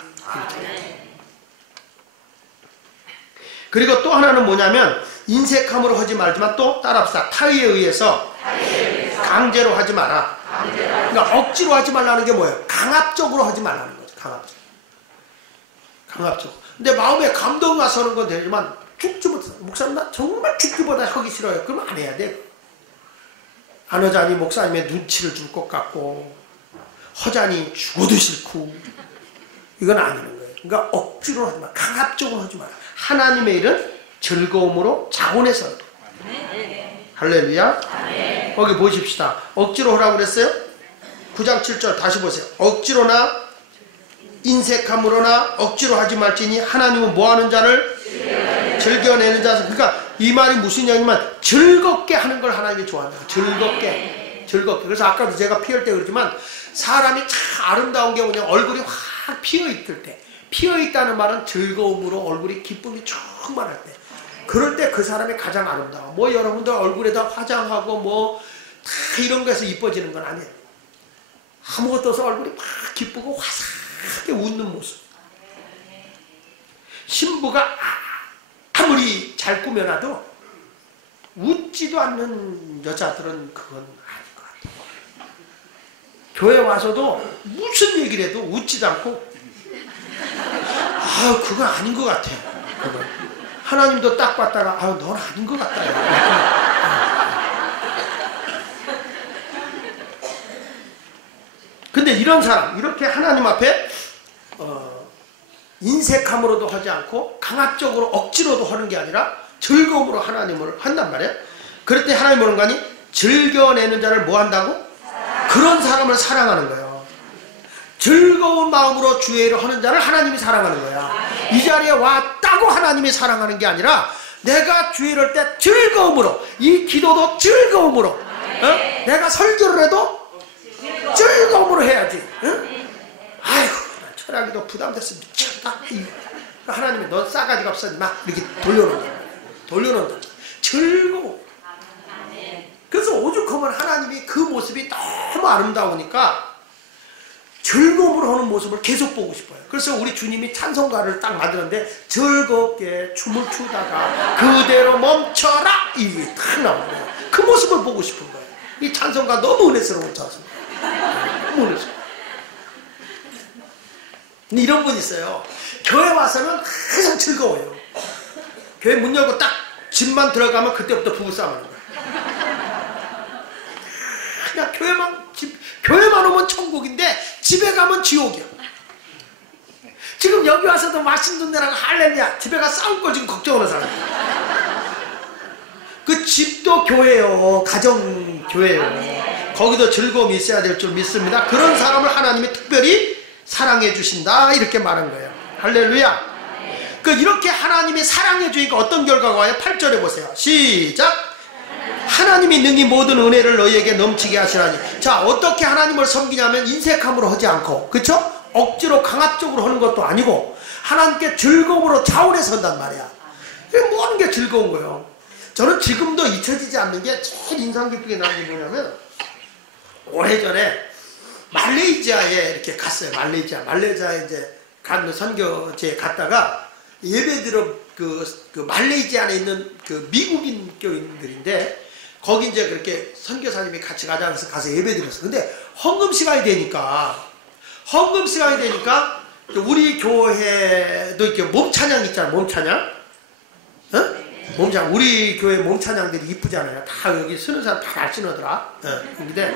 그리고 또 하나는 뭐냐면 인색함으로 하지 말지만 또 따라합시다. 타의에 의해서 강제로 하지 마라. 그러니까 억지로 하지 말라는 게 뭐예요? 강압적으로 하지 말라는 거죠. 강압적으로. 근데 마음에 감동이 와서 하는 건 되지만 죽지 못해. 목사님 나 정말 죽기보다 하기 싫어요. 그러면 안 해야 돼. 안 하자니 목사님의 눈치를 줄 것 같고 하자니 죽어도 싫고 이건 아니는 거예요. 그러니까 억지로 하지 마. 강압적으로 하지 마라. 하나님의 일은 즐거움으로 자원해서. 할렐루야. 거기 보십시다. 억지로 하라고 그랬어요? 9장 7절 다시 보세요. 억지로나 인색함으로나 억지로 하지 말지니 하나님은 뭐하는 자를 즐겨내는 자. 그러니까 이 말이 무슨 얘기냐면 즐겁게 하는 걸 하나님이 좋아한다. 즐겁게. 그래서 아까도 제가 피할 때 그러지만 사람이 참 아름다운 게 뭐냐 얼굴이 확 피어있을 때. 피어있다는 말은 즐거움으로 얼굴이 기쁨이 충만할 때. 그럴 때 그 사람이 가장 아름다워. 뭐 여러분들 얼굴에다 화장하고 뭐 다 이런 거에서 이뻐지는 건 아니에요. 아무것도 없어 얼굴이 막 기쁘고 화사하게 웃는 모습. 신부가 아무리 잘 꾸며놔도 웃지도 않는 여자들은 그건 아닌 것 같아요. 교회 와서도 무슨 얘기를 해도 웃지도 않고 그건 아닌 것 같아. 그건. 하나님도 딱 봤다가 넌 아닌 것 같다. 근데 이런 사람 이렇게 하나님 앞에 인색함으로도 하지 않고 강압적으로 억지로도 하는 게 아니라 즐거움으로 하나님을 한단 말이에요. 그럴 때 하나님 뭐는 거니? 즐겨내는 자를 뭐 한다고? 그런 사람을 사랑하는 거예요. 즐거운 마음으로 주의를 하는 자를 하나님이 사랑하는 거야. 이 자리에 왔다고 하나님이 사랑하는 게 아니라 내가 주의를 할 때 즐거움으로, 이 기도도 즐거움으로, 내가 설교를 해도 즐거움으로 해야지. 아이고 철학이도 부담돼서 미쳤다. 하나님이 넌 싸가지가 없어 막 이렇게 돌려놓는다. 즐거워. 그래서 오죽하면 하나님이 그 모습이 너무 아름다우니까 즐거움으로 하는 모습을 계속 보고 싶어요. 그래서 우리 주님이 찬송가를 딱 만드는데 즐겁게 춤을 추다가 그대로 멈춰라 이게 딱 나와요. 그 모습을 보고 싶은 거예요. 이 찬송가 너무 은혜스러운 찬송가. 너무 은혜스러워. 이런 분 있어요. 교회 와서는 항상 즐거워요. 교회 문 열고 딱 집만 들어가면 그때부터 부부싸움하는 거예요. 그냥 교회만 오면 천국인데 집에 가면 지옥이야. 지금 여기 와서도 맛있는 데라고 할렐루야. 집에 가서 싸울 걸 지금 걱정하는 사람. 그 집도 교회요. 가정교회요. 거기도 즐거움이 있어야 될 줄 믿습니다. 그런 사람을 하나님이 특별히 사랑해 주신다 이렇게 말한 거예요. 할렐루야. 이렇게 하나님이 사랑해 주니까 어떤 결과가 와요? 8절에 보세요. 시작. 하나님이 능히 모든 은혜를 너희에게 넘치게 하시라니. 자, 어떻게 하나님을 섬기냐면 인색함으로 하지 않고, 그쵸? 억지로 강압적으로 하는 것도 아니고 하나님께 즐거움으로 자원해서 한단 말이야. 뭐 하는 게 즐거운 거예요. 저는 지금도 잊혀지지 않는 게 제일 인상 깊게 나는 게 뭐냐면 오래전에 말레이시아에 이렇게 갔어요. 말레이시아에 이제 가는 선교지에 갔다가 예배드려 그 말레이시아 안에 있는 그 미국인 교인들인데 거기 이제 그렇게 선교사님이 같이 가자 해서 가서 예배드렸어. 근데 헌금 시간이 되니까 우리 교회도 이렇게 몸찬양 있잖아. 몸찬양. 몸찬양. 우리 교회 몸찬양들이 이쁘잖아요. 다 여기 쓰는 사람 다 잘 쓰더라. 근데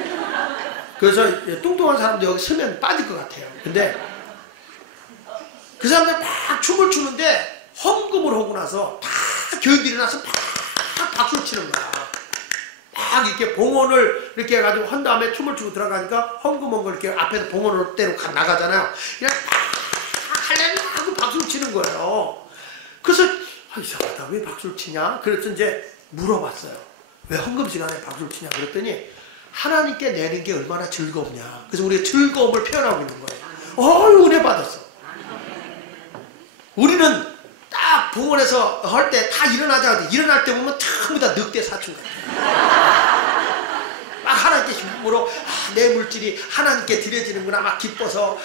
그래서 뚱뚱한 사람도 여기 쓰면 빠질 것 같아요. 근데 그 사람들 막 춤을 추는데 헌금을 하고 나서 다 교인들이 나서 막 박수를 치는 거야. 막 막 이렇게 봉헌을 이렇게 해가지고 한 다음에 춤을 추고 들어가니까 헝금헝금 이렇게 앞에서 봉헌을 때로 나가잖아요. 그냥 할렐루야 하고 박수를 치는 거예요. 그래서 이상하다, 왜 박수를 치냐? 그래서 이제 물어봤어요. 왜 헌금 시간에 박수를 치냐? 그랬더니 하나님께 내는 게 얼마나 즐겁냐. 그래서 우리가 즐거움을 표현하고 있는 거예요. 은혜 받았어. 우리는 딱 봉헌에서 할 때 다 일어나자. 일어날 때 보면 전부 다 늑대 사춘 같아요. 막 하나님께 힘으로 내 물질이 하나님께 드려지는구나 막 기뻐서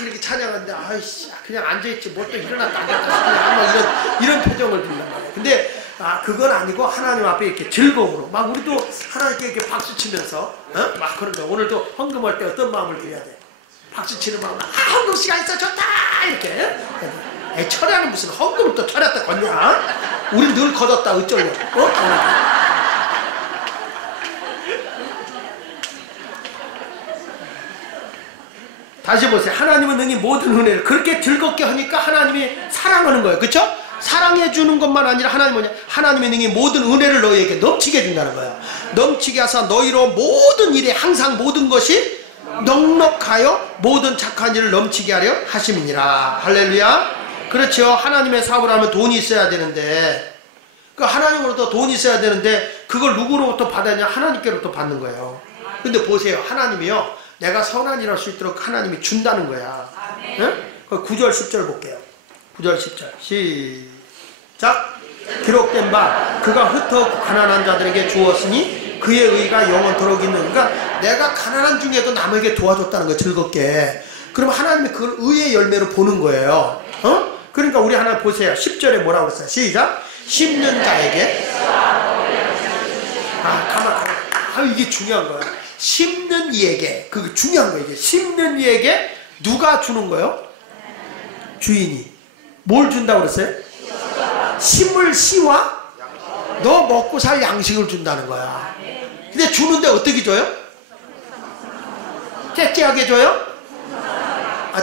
이렇게 찬양하는데 아이씨 그냥 앉아있지 뭘 또 일어났다 막 이런 표정을 든단 말이에요. 근데 그건 아니고 하나님 앞에 이렇게 즐거움으로 막 우리도 하나님께 이렇게 박수 치면서 막 그런 거야. 오늘도 헌금할 때 어떤 마음을 드려야 돼? 박수 치는 마음으로 헌금 시간 있어 좋다 이렇게. 철야는 무슨 헌금을 또 철야다 걷냐? 우린 늘 걷었다 어쩌려고. 다시 보세요. 하나님은 능히 모든 은혜를 그렇게 즐겁게 하니까 하나님이 사랑하는 거예요. 그렇죠? 사랑해 주는 것만 아니라 하나님 뭐냐? 하나님이 능히 모든 은혜를 너희에게 넘치게 해준다는 거예요. 넘치게 하사 너희로 모든 일에 항상 모든 것이 넉넉하여 모든 착한 일을 넘치게 하려 하심이니라. 할렐루야. 그렇죠. 하나님의 사업을 하면 돈이 있어야 되는데 그 하나님으로부터 돈이 있어야 되는데 그걸 누구로부터 받았냐? 하나님께로부터 받는 거예요. 근데 보세요. 하나님이요. 내가 선한 일 할 수 있도록 하나님이 준다는 거야. 응? 9절 10절 볼게요. 9절 10절 시작. 기록된 바 그가 흩어 가난한 자들에게 주었으니 그의 의가 영원토록 있는. 그러니까 내가 가난한 중에도 남에게 도와줬다는 거예요. 즐겁게. 그럼 하나님이 그걸 의의 열매로 보는 거예요. 그러니까 우리 하나 보세요. 10절에 뭐라고 그랬어요? 시작. 심는 자에게 가만 이게 중요한 거야. 심는 이에게 그게 중요한 거예요. 이게 심는 이에게 누가 주는 거예요? 주인이. 뭘 준다고 그랬어요? 심을 씨와 너 먹고 살 양식을 준다는 거야. 근데 주는데 어떻게 줘요? 째째하게 줘요?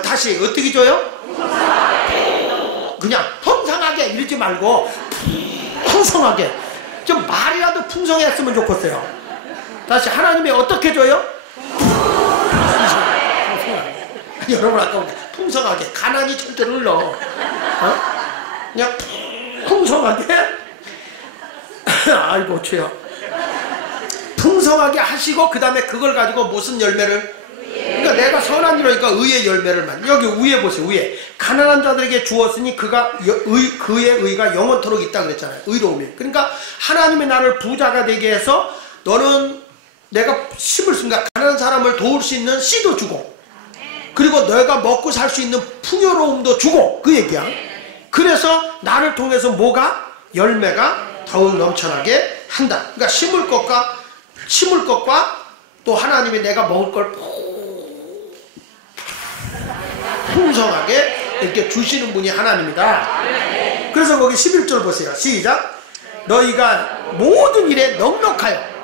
다시 어떻게 줘요? 그냥 풍성하게 이러지 말고 풍성하게 좀 말이라도 풍성했으면 좋겠어요. 다시 하나님이 어떻게 줘요? 여러분 아까 풍성하게 가난이 절대로 흘러. 그냥 풍성하게 아이고 주여 풍성하게 하시고 그 다음에 그걸 가지고 무슨 열매를 그러니까 내가 선한 일이니까 의의 열매를 여기 위에 보세요. 위에 가난한 자들에게 주었으니 그의 의가 영원토록 있다 그랬잖아요. 의로움이. 그러니까 하나님이 나를 부자가 되게 해서 너는 내가 심을 순간 가난한 사람을 도울 수 있는 씨도 주고 그리고 내가 먹고 살 수 있는 풍요로움도 주고 그 얘기야. 그래서 나를 통해서 뭐가? 열매가 더욱 넘쳐나게 한다. 그러니까 심을 것과 또 하나님이 내가 먹을 걸 풍성하게 이렇게 주시는 분이 하나님이다. 그래서 거기 11절 보세요. 시작. 너희가 모든 일에 넉넉하여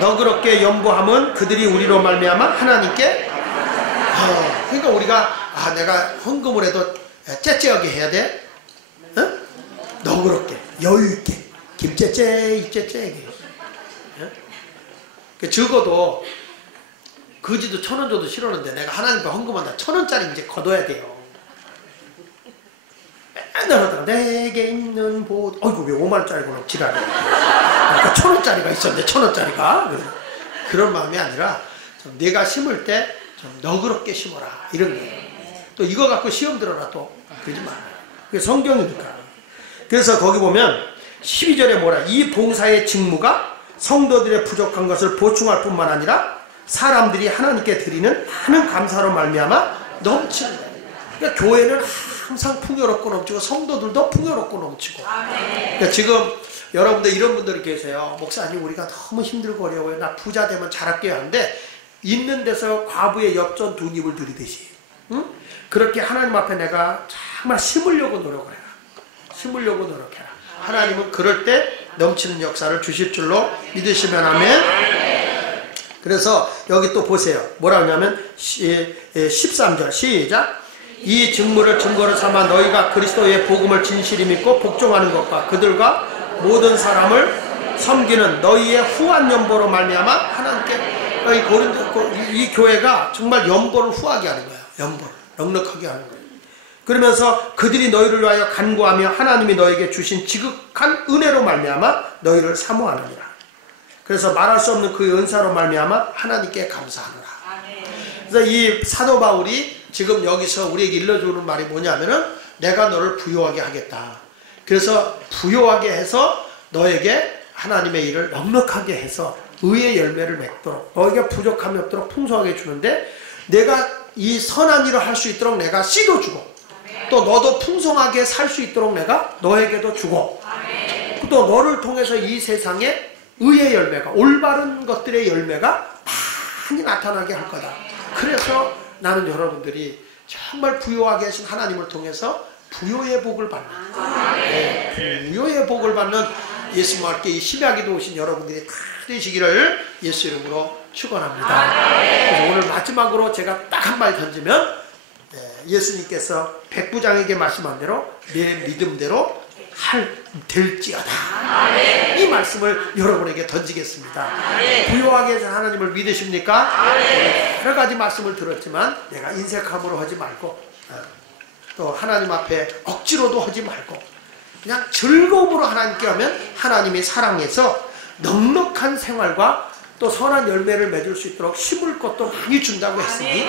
너그럽게 연보함은 그들이 우리로 말미암아 하나님께 그러니까 우리가 내가 헌금을 해도 째째하게 해야 돼. 너그럽게 여유있게 김째째 이째째 적어도 거지도 1,000원 줘도 싫었는데 내가 하나님께 헌금한다 1,000원짜리 이제 걷어야 돼요. 맨날 하다가 내게 있는 보드 어이구 왜 5만원짜리구나 지랄해. 그러니까 1,000원짜리가 있었는데 1,000원짜리가 그런 마음이 아니라 좀 내가 심을 때 좀 너그럽게 심어라 이런 거예요. 또 이거 갖고 시험 들어라 또 그러지 마. 그게 성경이니까. 그래서 거기 보면 12절에 뭐라 이 봉사의 직무가 성도들의 부족한 것을 보충할 뿐만 아니라 사람들이 하나님께 드리는 많은 감사로 말미암아 넘치는 거예요. 그러니까 교회는 항상 풍요롭고 넘치고 성도들도 풍요롭고 넘치고. 그러니까 지금 여러분들 이런 분들이 계세요. 목사님 우리가 너무 힘들고 어려워요. 나 부자 되면 잘할게요 하는데 있는 데서 과부의 엽전 두 입을 들이듯이 응? 그렇게 하나님 앞에 내가 정말 심으려고 노력을 해라. 심으려고 노력해라. 하나님은 그럴 때 넘치는 역사를 주실 줄로 믿으시면 아멘. 그래서 여기 또 보세요. 뭐라 하냐면 13절 시작. 이 직무를 증거로 삼아 너희가 그리스도의 복음을 진실히 믿고 복종하는 것과 그들과 모든 사람을 섬기는 너희의 후한 연보로 말미암아 하나님께 이 교회가 정말 연보를 후하게 하는 거예요. 연보를 넉넉하게 하는 거예요. 그러면서 그들이 너희를 위하여 간구하며 하나님이 너에게 주신 지극한 은혜로 말미암아 너희를 사모하느니라. 그래서 말할 수 없는 그 은사로 말미암아 하나님께 감사하노라. 그래서 이 사도 바울이 지금 여기서 우리에게 일러주는 말이 뭐냐면은 내가 너를 부요하게 하겠다. 그래서 부요하게 해서 너에게 하나님의 일을 넉넉하게 해서 의의 열매를 맺도록 너에게 부족함이 없도록 풍성하게 주는데 내가 이 선한 일을 할 수 있도록 내가 씨도 주고 또 너도 풍성하게 살 수 있도록 내가 너에게도 주고 또 너를 통해서 이 세상에 의의 열매가 올바른 것들의 열매가 많이 나타나게 할 거다. 그래서 나는 여러분들이 정말 부요하게 하신 하나님을 통해서 부요의 복을 받는 부요의 복을 받는 예수님과 함께 이 십야기도 오신 여러분들이 다 되시기를 예수 이름으로 축원합니다. 그래서 오늘 마지막으로 제가 딱 한 말 던지면 예수님께서 백부장에게 말씀한 대로 내 믿음대로 될지어다. 이 말씀을 여러분에게 던지겠습니다. 부요하게 해서 하나님을 믿으십니까? 여러 가지 말씀을 들었지만 내가 인색함으로 하지 말고 또 하나님 앞에 억지로도 하지 말고 그냥 즐거움으로 하나님께 하면 하나님이 사랑해서 넉넉한 생활과 또 선한 열매를 맺을 수 있도록 심을 것도 많이 준다고 했으니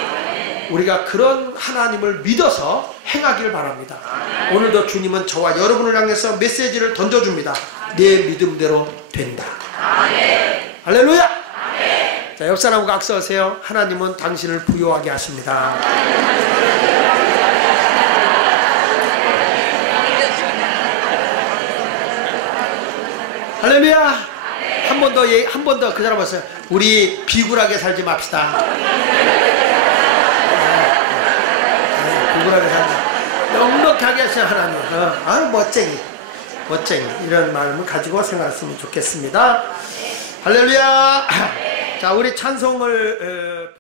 우리가 그런 하나님을 믿어서 행하길 바랍니다. 오늘도 주님은 저와 여러분을 향해서 메시지를 던져줍니다. 내 믿음대로 된다. 할렐루야. 자, 옆 사람과 악수하세요. 하나님은 당신을 부요하게 하십니다. 할렐루야. 한 번 더 그 사람 봤어요. 우리 비굴하게 살지 맙시다. 비굴하게 살지. 넉넉하게 하신 하나님. 아유 멋쟁이 이런 마음을 가지고 생각했으면 좋겠습니다. 할렐루야. 자, 우리 찬송을